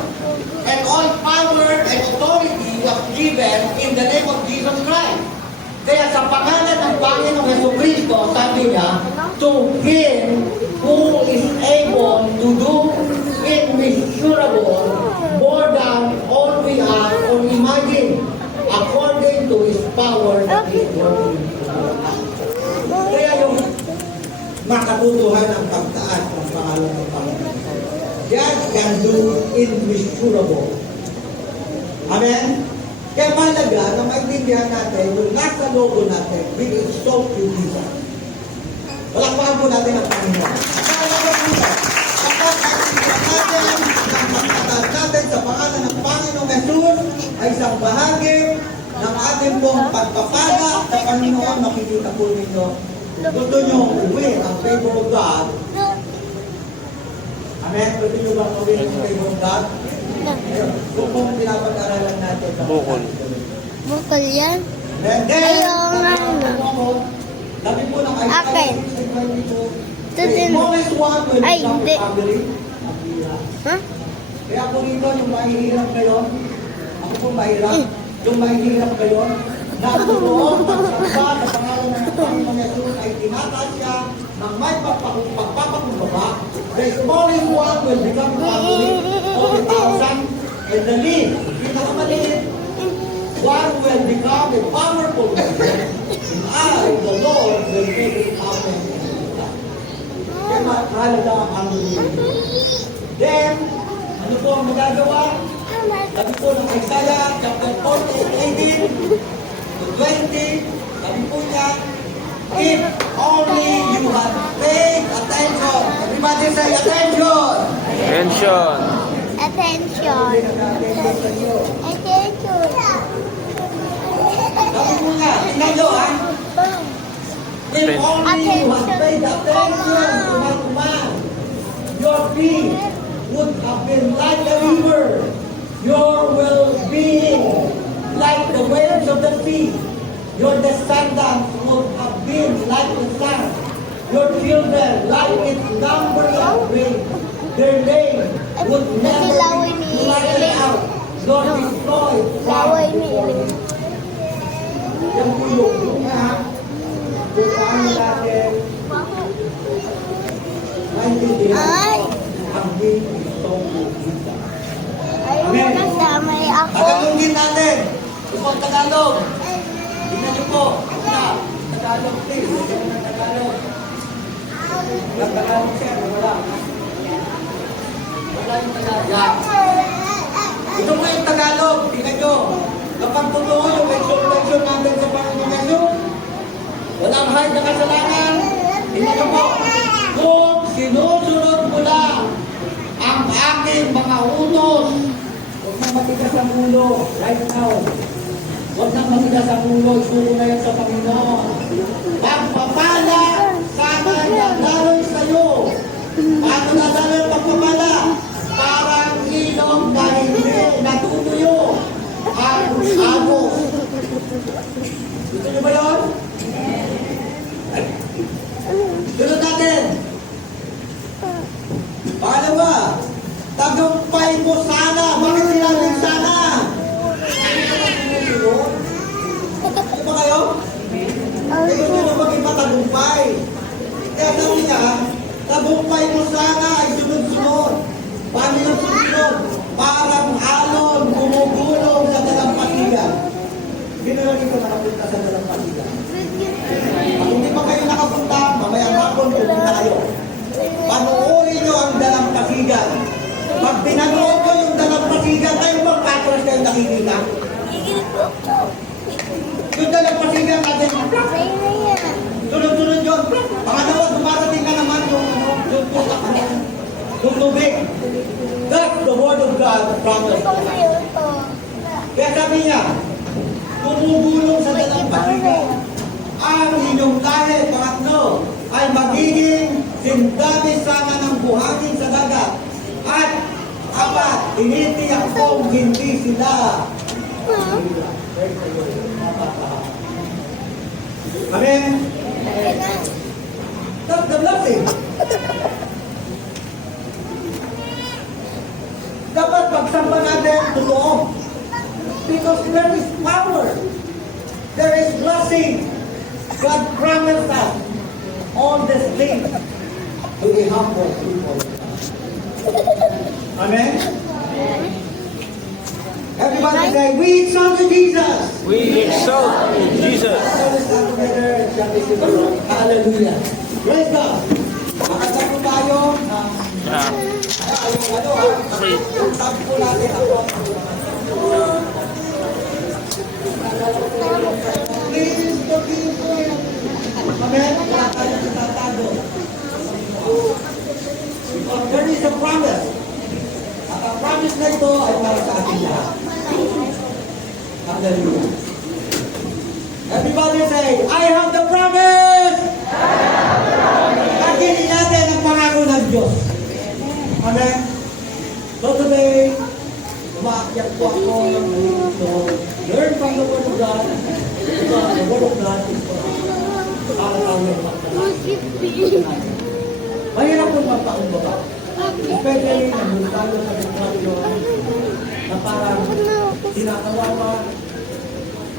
And all power and authority was given in the name of Jesus Christ. Kaya sa pangalan ng Panginoong Jesucristo, sabi niya, to Him who is able to do immeasurable, more than all we ask or imagine, according to His power that is working within us. Kaya yung makatutuhan ng pagtaas ng pangalan ng Panginoon. God can do immeasurable. Amen? Kaya mahalaga na maintindihan natin yung nasa logo natin, we exalt you, Jesus. Palakpakan po natin ang Panginoon. Mahalaga po ito. Kapag naintindihan natin ang pagtaas natin sa pangalan ng Panginoong Jesus ay isang bahagi ng ating pong pagpapala sa Panginoon, makikita po ninyo. Gusto nyo win ang favor of God. Amen? Gusto nyo ba win ang favor of God? Kung kung pinapag-aralan natin. Bukol. Bukol yan? And then, Ayaw nga na. sabi po ng Okay. the smallest one will Ay, become hindi. a family. Ang hirap. Ha? Kaya po rito, yung mahihirap ngayon, ako po mahirap, yung mahihirap ngayon, na ang totoo, magsamba sa pangalan ng Panginoon Jesus ay tinataas siya ng may pagpapakumbaba. The smallest one will become family of 1,000, and the least, pinakamaliit, one will become a powerful man, and I, the Lord, will make it happen in his life. Kaya mahalaga ang hallelujah. Then, ano po ang magagawa? Sabi po ng Isaiah, chapter 40, 18 to 20, sabi po niya, if only you had paid attention. Everybody say attention! Attention. Attention. Attention. Sabi po niya, tingnan nyo ha, if only you had paid attention to my command, your feet would have been like a river, your well-being like the waves of the sea, your descendants would have been like the sun, your children like its number of rain, their name would never be blotted out, nor destroyed from before you. Yan po yung ha, kung paano natin maintindihan ang Panginoong Jesus. Ayaw mo nasamay ako. Tagalogin natin. Ito ang Tagalog. Tingnan niyo po. Tagalog please. Ito ang Tagalog. Tagalog sir. Wala. Wala yung Tagalog. Ito po yung Tagalog. Tingnan niyo. Kapag totoo yung exaltation natin sa Panginoong Jesus, walang hard na kasalanan, matigas ang ulo right now. Huwag nang matigas ang ulo, isuko na yan sa Panginoon. Pagpapala, sana dadaloy sa'yo. Paano dadaloy ang pagpapala? Parang ilong na hindi natutuyo. Agos. Gusto niyo ba yun? Sunod natin. Pangalawa, tagumpay mo sana. Bakit sinabing sana? Ano ba kayo? Gusto nyo maging matagumpay. Kaya sabi niya, tagumpay mo sana ay sunod-sunod. Paano yung sunod? Parang alon gumugulong sa dalampasigan. Gano'n ito nakapunta sa dalampasigan. Pag hindi pa kayo nakapunta, mamayang hapon pupunta kayo. Panuorin nyo ang dalampasigan. Pag pinanood ko yung dalampasigan, kayo bang patros kayo nakikita? Yung dalampasigan natin, sunod-sunod yun. Pangalawa, dumarating na naman yung putak mo. Yung tubig. That's the word of God promised. Kaya sabi niya, tumugulong sa dalampasigan. Ang inyong lahi, pangatlo, ay magiging sindami sana ng buhangin sa dagat. At apat, tinitiyak kong hindi sila. Amen? That's the blessing. Dapat pagsamba natin, totoo. Because there is power. There is blessing. God promised us all these things to the humble people. Amen? Everybody say, we exalt you, Jesus. We exalt Jesus. Let's stand together and shout this to the Lord. Hallelujah. Praise God. Makasama po tayo ng yung tagpo natin ako. Please forgive me. Amen? Wala tayo natatago. Because there is a promise. At ang promise na ito ay para sa ating lahat. Hallelujah. Everybody say, I have the promise! Pagkinin natin ang pangako ng Diyos. Amen? So today, umaakyat po ako ng to learn from the Word of God. Because the Word of God is for us. Para tawin magpapakita. Mahirap po magpakumbaba. Especially nandun tayo sa sitwasyon na parang kinakawawa.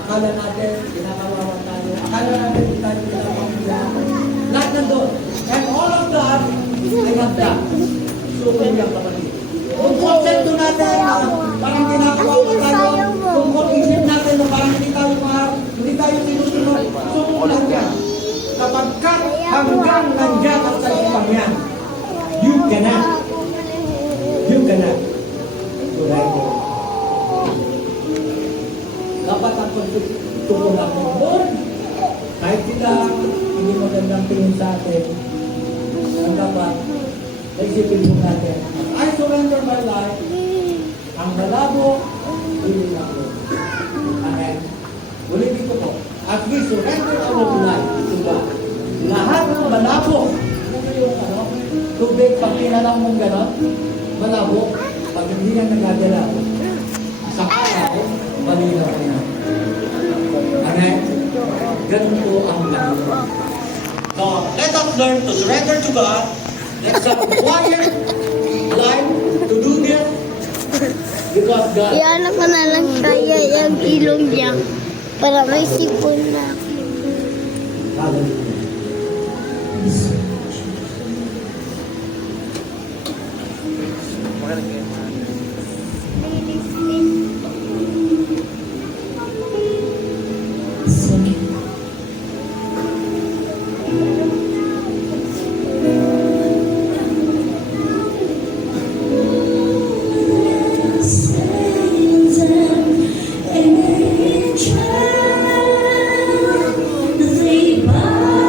Akala natin, kinakawawa tayo. Akala natin hindi tayo kinakawawa. Lahat nandun. And all of that ay handa. So, kanyang kapatid. Kung konsepto natin na parang kinakawawa tayo, kung isip natin na parang hindi tayo mahal, hindi tayo sinusunod, sumulan yan. Kapagkat hanggang nandyan ang salipang yan, you cannot. You cannot. Right? Dapat ang pagtutuko natin doon. Kahit sila hindi magandang tingin sa atin, ang dapat naisipin mo natin. I surrender my life. Ang malabo, hindi na ako. Amen. Ulit dito po. As we surrender our life to God, lahat ng malabo, yung tubig, pag kinalang mong gano'n, malabo, pag hindi yan nagagalaw, sa araw, malinaw na yan. Amen? Ganun po ang Panginoon. So, let us learn to surrender to God. Let's have a quiet life to do this. Because God... Iyan ko na lang kaya yung ilong niya para may sipon na. Hallelujah. Nothing but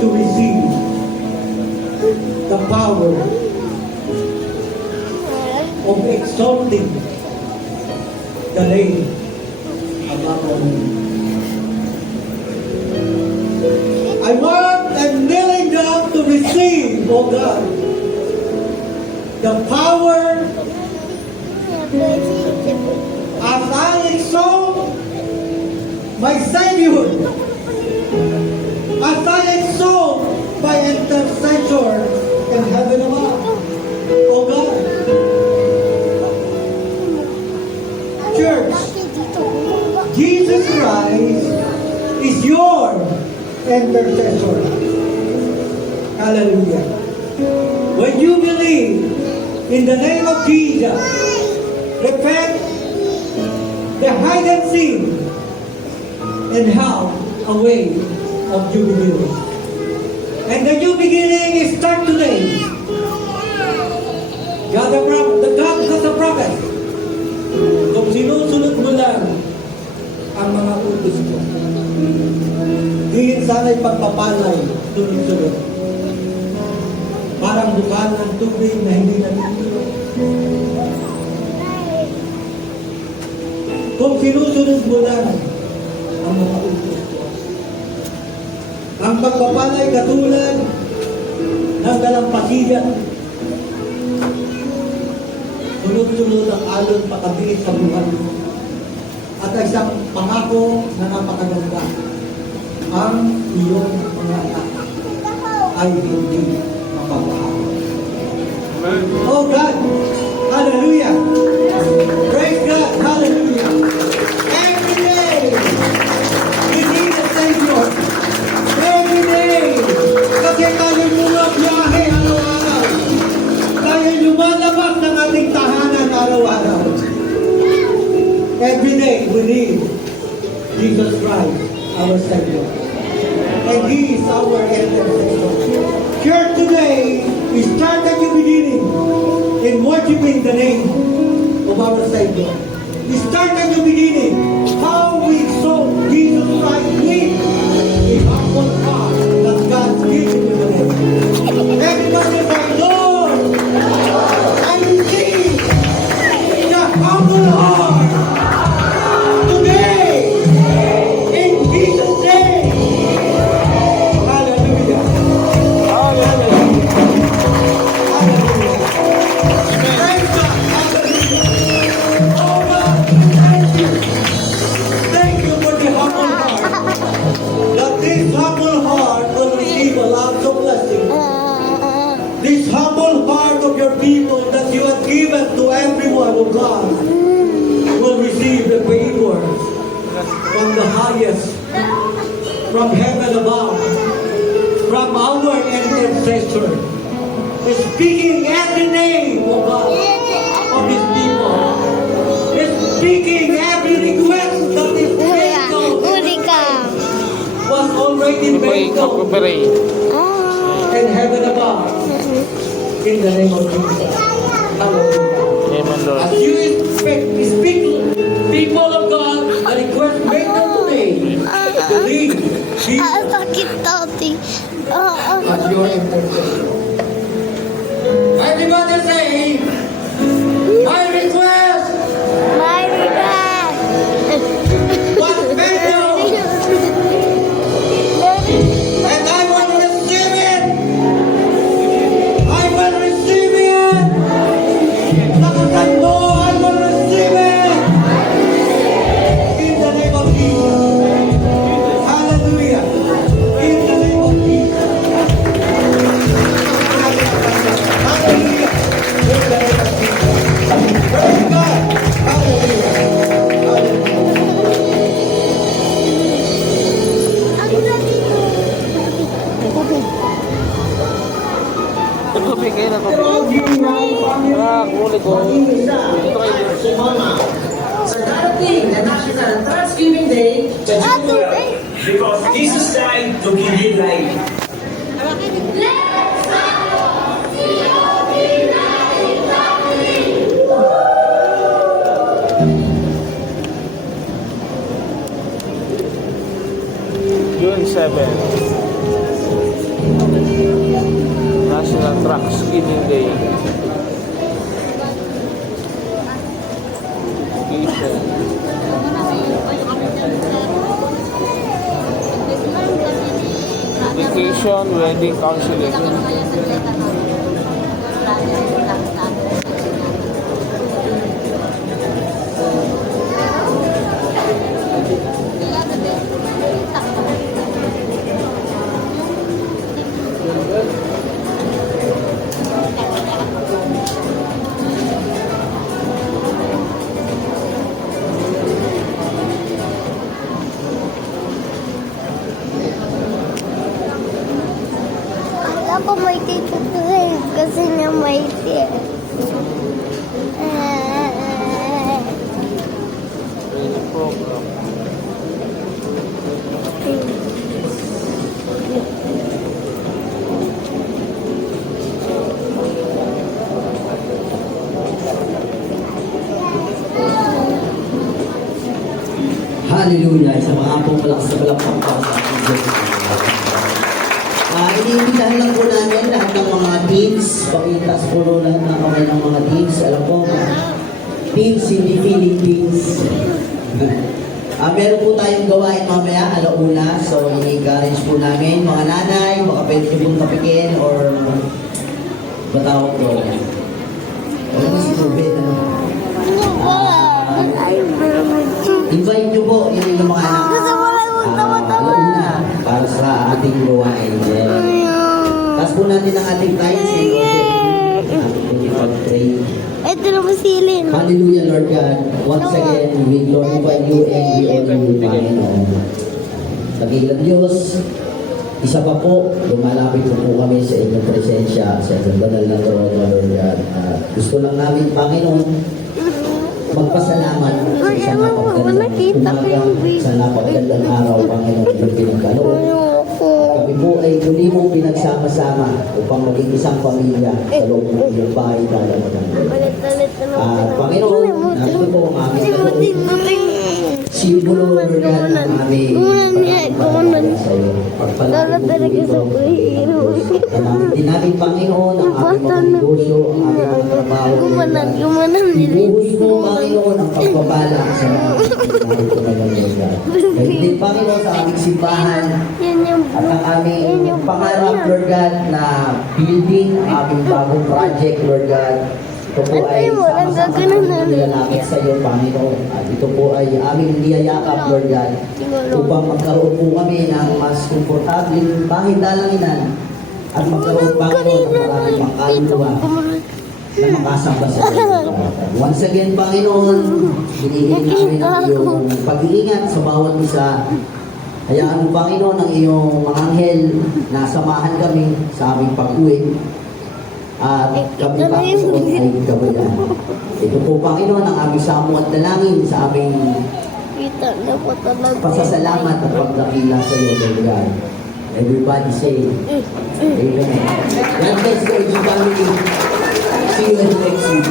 to receive the power of exalting the name above all names. I want and kneeling down to receive, oh God, the power as I exalt my Savior, as I exalt my intercessor in heaven above, oh God. Church, Jesus Christ is your intercessor. Hallelujah. When you believe in the name of Jesus, repent the hidden sin and have a way of jubilee. And the new beginning is start today. God has a promise. Kung sinusunod mo lang ang mga utos ko, diin sana'y pagpapalay, sunod-sunod. Parang bukaan ng tubig na hindi natutulog. Kung sinusunod mo lang ang mga utos ko, ang pagpapalay katulad ng dalampasigan, sunod-sunod ang alon patabiit sa buhay mo. At isang pangako na napakaganda, ang iyong mga anak ay hindi mapapahawa. Oh God! Hallelujah! Praise God! Hallelujah! Every day, we need a Savior. Every day, kasi tayo mga biyahe araw-araw. Tayo lumalabas ng ating tahanan araw-araw. Every day, we need Jesus Christ, our Savior. And He is our intercessor. Church today, we start a new beginning in worshiping the name of our Savior. We start a new beginning. How we exalt Jesus Christ with a humble heart that God's given you today. Everybody say, Lord, I receive the humble heart today in Jesus' name. Hallelujah. Hallelujah. Hallelujah. Praise God. Hallelujah. Oh God, thank you. Thank you for the humble heart. That this humble heart will receive a lot of blessing. This humble heart of your people that you have given to everyone, oh God, will receive the favor from the highest, from heaven above, from our intercessor, speaking every name, oh God, of His people, speaking every request that is made known was already made known in heaven above, in the name of Jesus. Hallelujah. Amen, Lord. As you speak, people of God, a request made known today, believe Jesus Sakit tati. as your intercessor. Everybody say, my request My regret. was made known, and I will receive it. I will receive it. Nakasando, I will receive it. In the name of Jesus. Hallelujah. In the name of Jesus. Hallelujah. In the name of Jesus. Praise God. Hallelujah. Hallelujah. Tubig kayo na tubig. All you now, Kulit ko. Dito kayo. si Mama. Sa darating na National Thanksgiving Day, judging mo lang, because Jesus died to give you life. June 7. National Thanksgiving Day. Education, wedding, counseling. Kala ko may titutuhin kasi niya may tiyan. Training program. Hallelujah! Sa mga pong malakas na palakpak pa sa ating Diyos. Iniimbitahan lang po namin lahat ng mga teams. Pakitas po lahat ng kamay ng mga teams. Alam po, teams, hindi feeling teams. Meron po tayong gawain mamaya, alauna. So, i-encourage po namin mga nanay, baka pwede nyo pong tapikin or batawag po. O, si Ruben, ano? Invite nyo po yung mga anak. Gusto mo lang magtawa-tawa. Alauna para sa ating gawain. Taas po natin ang ating tithes and pray. Ito na masilin. Hallelujah, Lord God. Once again, we glorify you and we honor you, Panginoon. Dakilang Diyos, isa pa po, lumalapit po kami sa inyong presensya, sa inyong banal na trono, Lord God. Gusto lang namin, Panginoon, magpasalamat sa napagandang umaga, sa napagandang araw, Panginoon, yung pinagkaloob. Kami po ay muli mong pinagsama-sama upang maging isang pamilya sa loob ng iyong bahay dahil Ulit-ulit na lang. Panginoon, nato po ang aming kaloob. Simbolo, Lord God, ng aming pagpapalala sa iyo. Pagpalala po ito. Hindi natin, Panginoon, ang aming mga negosyo, ang aming mga trabaho. Ibuhos mo, Panginoon, ang pagpapala sa mga pagpapala ko na lang, Lord God. Kahit din, Panginoon, sa aming simbahan, at ang aming pangarap, Lord God, na building ang aming bagong project, Lord God. Ito po ay sama-sama nilalapit sa iyo, Panginoon. At ito po ay aming niyayakap, Lord God, upang magkaroon po kami ng mas komportabling bahay dalanginan at magkaroon, Panginoon, ng maraming makaluluwa na makasamba sa iyo. Once again, Panginoon, hinihiling namin ang iyong pag-iingat sa bawat isa. Hayaan mo, Panginoon, ang iyong mga anghel na samahan kami sa aming pag-uwi. At kami, Panginoon, ay kabayan. Ito po, Panginoon, ang aming samo at dalangin sa aming Kita na po talaga. pasasalamat at pagdakila sa iyo, Lord God. Everybody say, Amen. God bless you, your family. See you next week.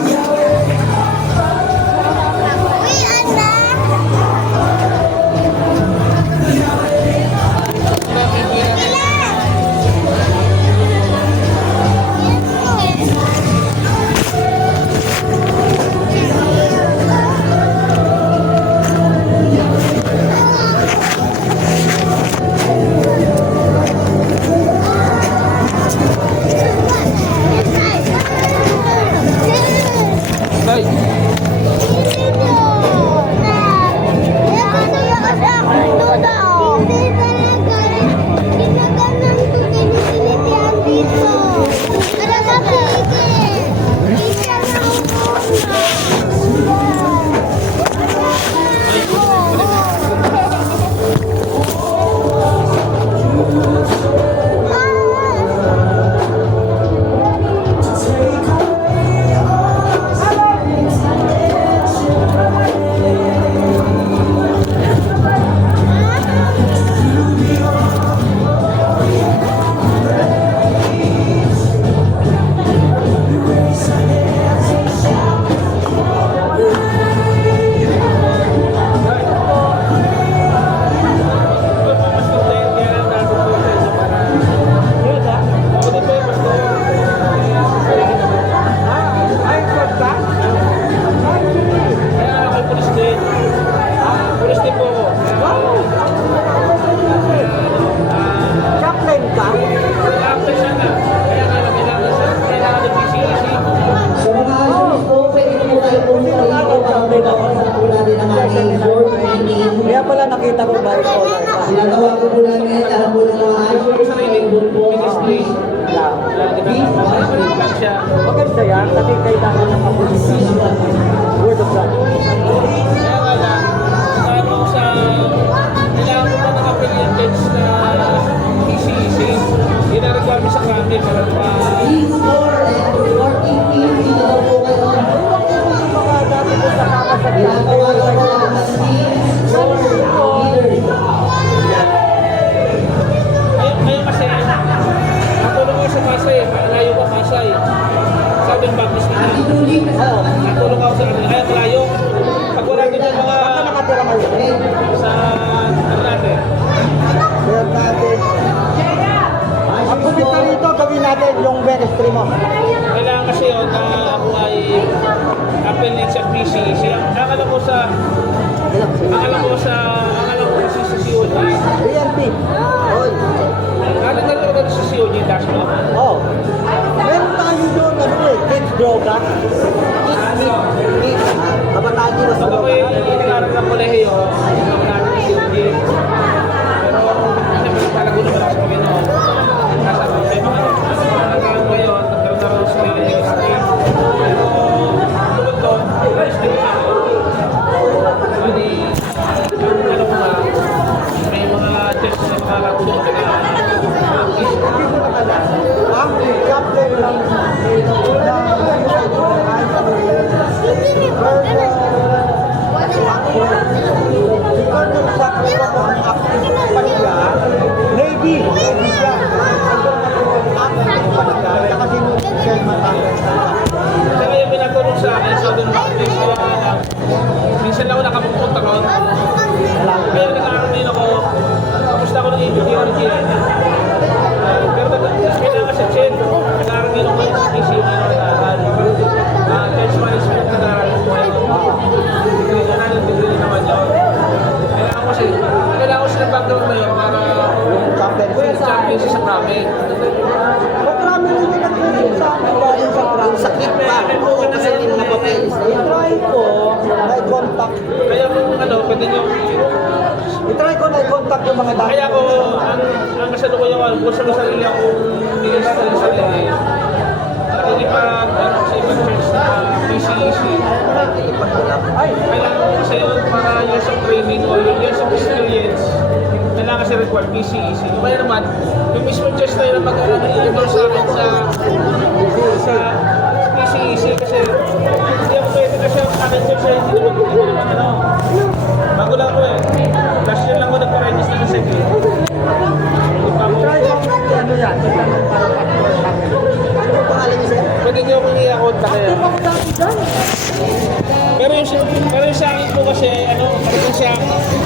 pala nakita ko bipolar ka. Sinagawa ko po namin, alam po ng mga ushers, yung grupo, Ministry. Lang siya. Maganda yan, kasi kailangan ng kapulisan. Word of God. Kaya nga lang, ano sa, kailangan mo pa naka-affiliates na PCEC. Ina-require mo sa kami para pa. please, for 18, dito daw po kayo. Mga dati ko sa kakasagyan. Ginagawa ko po ang teams, your leaders. Ngayon kasi, natulong ako sa Pasay, malayo pa Pasay. Sabi ng Baptist na, Ituloy ka sa natulong ako sa kanila, kaya malayo. Pag wala din yung mga Nakatira kayo. sa, ano natin, Kaya natin. Ang punta rito, gawin natin yung ministry mo. kailangan kasi yun na ako ay affiliate sa PCEC. Ang alam ko sa COG. BNP. Oy. Ano na talaga sa COG, Dash mo? Oh. Meron tayo doon, ano eh, kids droga. Kids. Kabataan nila sa Pag droga. ako'y nag-aaral ng kolehiyo, ako natin sa COG. Pero, siyempre, talago naman ako sa Panginoon. Nasa may mga nagkaroon ngayon, nagkaroon na rin sa sarili sa akin. Pero, tulad doon, stay sa ako. Bali, ano ko nga, may mga church na makakatulong ka na. Ang captain lang Navy siya. Kaya yung pinatulong sa akin, Southern Baptist, kaya lang, minsan lang ako nakapunta ko. Kaya nag-aaral ako, tapos na ako ng engineering yun. Pero kailangan sa CHED, nag-aaral din ako ng PCU na nag-aaral. Church management nag-aaral ko ngayon. Kailangan ng degree naman yun. Kailangan ko siya ng background na yun para champion sa Krami. Marami rin yung nag-visit sa akin galing sa Krami. sakit pa. Oo, kasi hindi mo napapalis. I-try ko, may contact. Kaya kung ano, pwede nyo, I-try ko na i-contact yung mga dati. kaya ako, ang kasalukuyan ko, gusto ko sarili akong bigay sa sarili. Nakikipag, ano, sa ibang church na PCEC. Ay, Kailangan ko kasi yun para years of training o years of experience. Kailangan kasi require PCEC. Kaya naman, yung mismo church na yun ang mag-endorse sa akin sa PCEC kasi hindi ako pwede kasi ang akin church ay hindi naman ano. Bago lang ko eh. Last year lang ko nagpa-register sa SEC. Hindi pa ako. try ko ano yan. Ano pangalan niyo, sir? Pwede niyo akong i-account kaya. Pero yung sa akin po kasi, ano, parang siya,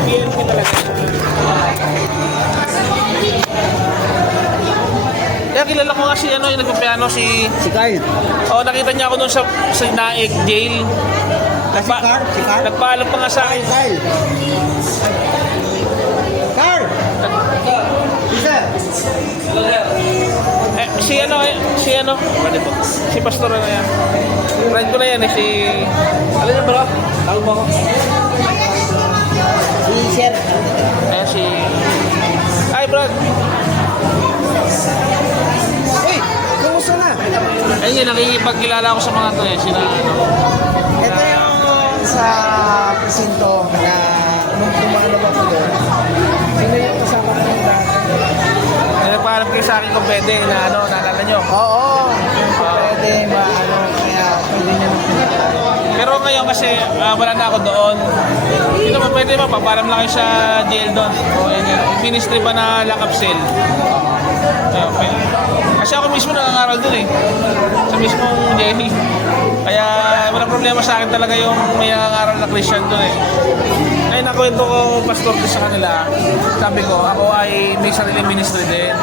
PNP talaga. Kaya kilala ko nga si, ano, yung nagpapiano, si Kyle. oh, nakita niya ako doon sa Naik Jail. Si Carl? Si Carl? Nagpaalam pa nga sa akin. Kyle. Carl! Sir! Si Pastor na yan. Friend ko na yan eh, si... Alam niyo bro? Tawag mo ako. Si Sir. Ayan si... Ay Brad! Uy! Kumusta na? Ayun yun, nakikipagkilala ako sa mga to eh. Sila ano. Ito yung sa presinto na nung tumakalo ako doon. Sino yung kasama ko ng dati? Ay, nagpaalam kayo sa akin kung pwede na ano, naalala nyo. Oo. Pwede ba ano, kaya pwede niya nang pinatay. Pero ngayon kasi wala na ako doon. Hindi naman pwede ba, paparam lang kayo sa jail doon. O yun yun. Ministry pa na lock up cell. Okay. Kasi ako mismo nangangaral doon eh. Sa mismong jail. Kaya walang problema sa akin talaga yung may nangangaral na Christian doon eh. Ngayon nakwento ko pastor din sa kanila. Sabi ko, ako ay may sarili ministry din.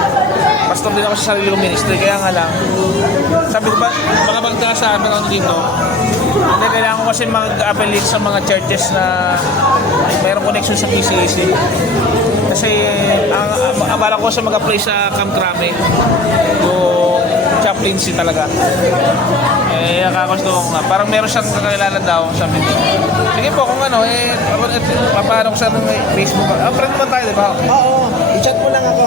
Pastor din ako sa sarili kong ministry. Kaya nga lang, sabi ko ba, mga magkasaan mga dito, hindi kailangan ko kasi mag-affiliate sa mga churches na mayroong connection sa PCEC. Kasi ang abala ko sa mag-apply sa Camp Crame, yung chaplaincy talaga. Eh, kakagusto ko nga. Parang meron siyang kakilala daw, sabi niya. Sige po, kung ano, papaano ko sa Facebook. Friend naman tayo, di ba? Oo, i-chat mo lang ako.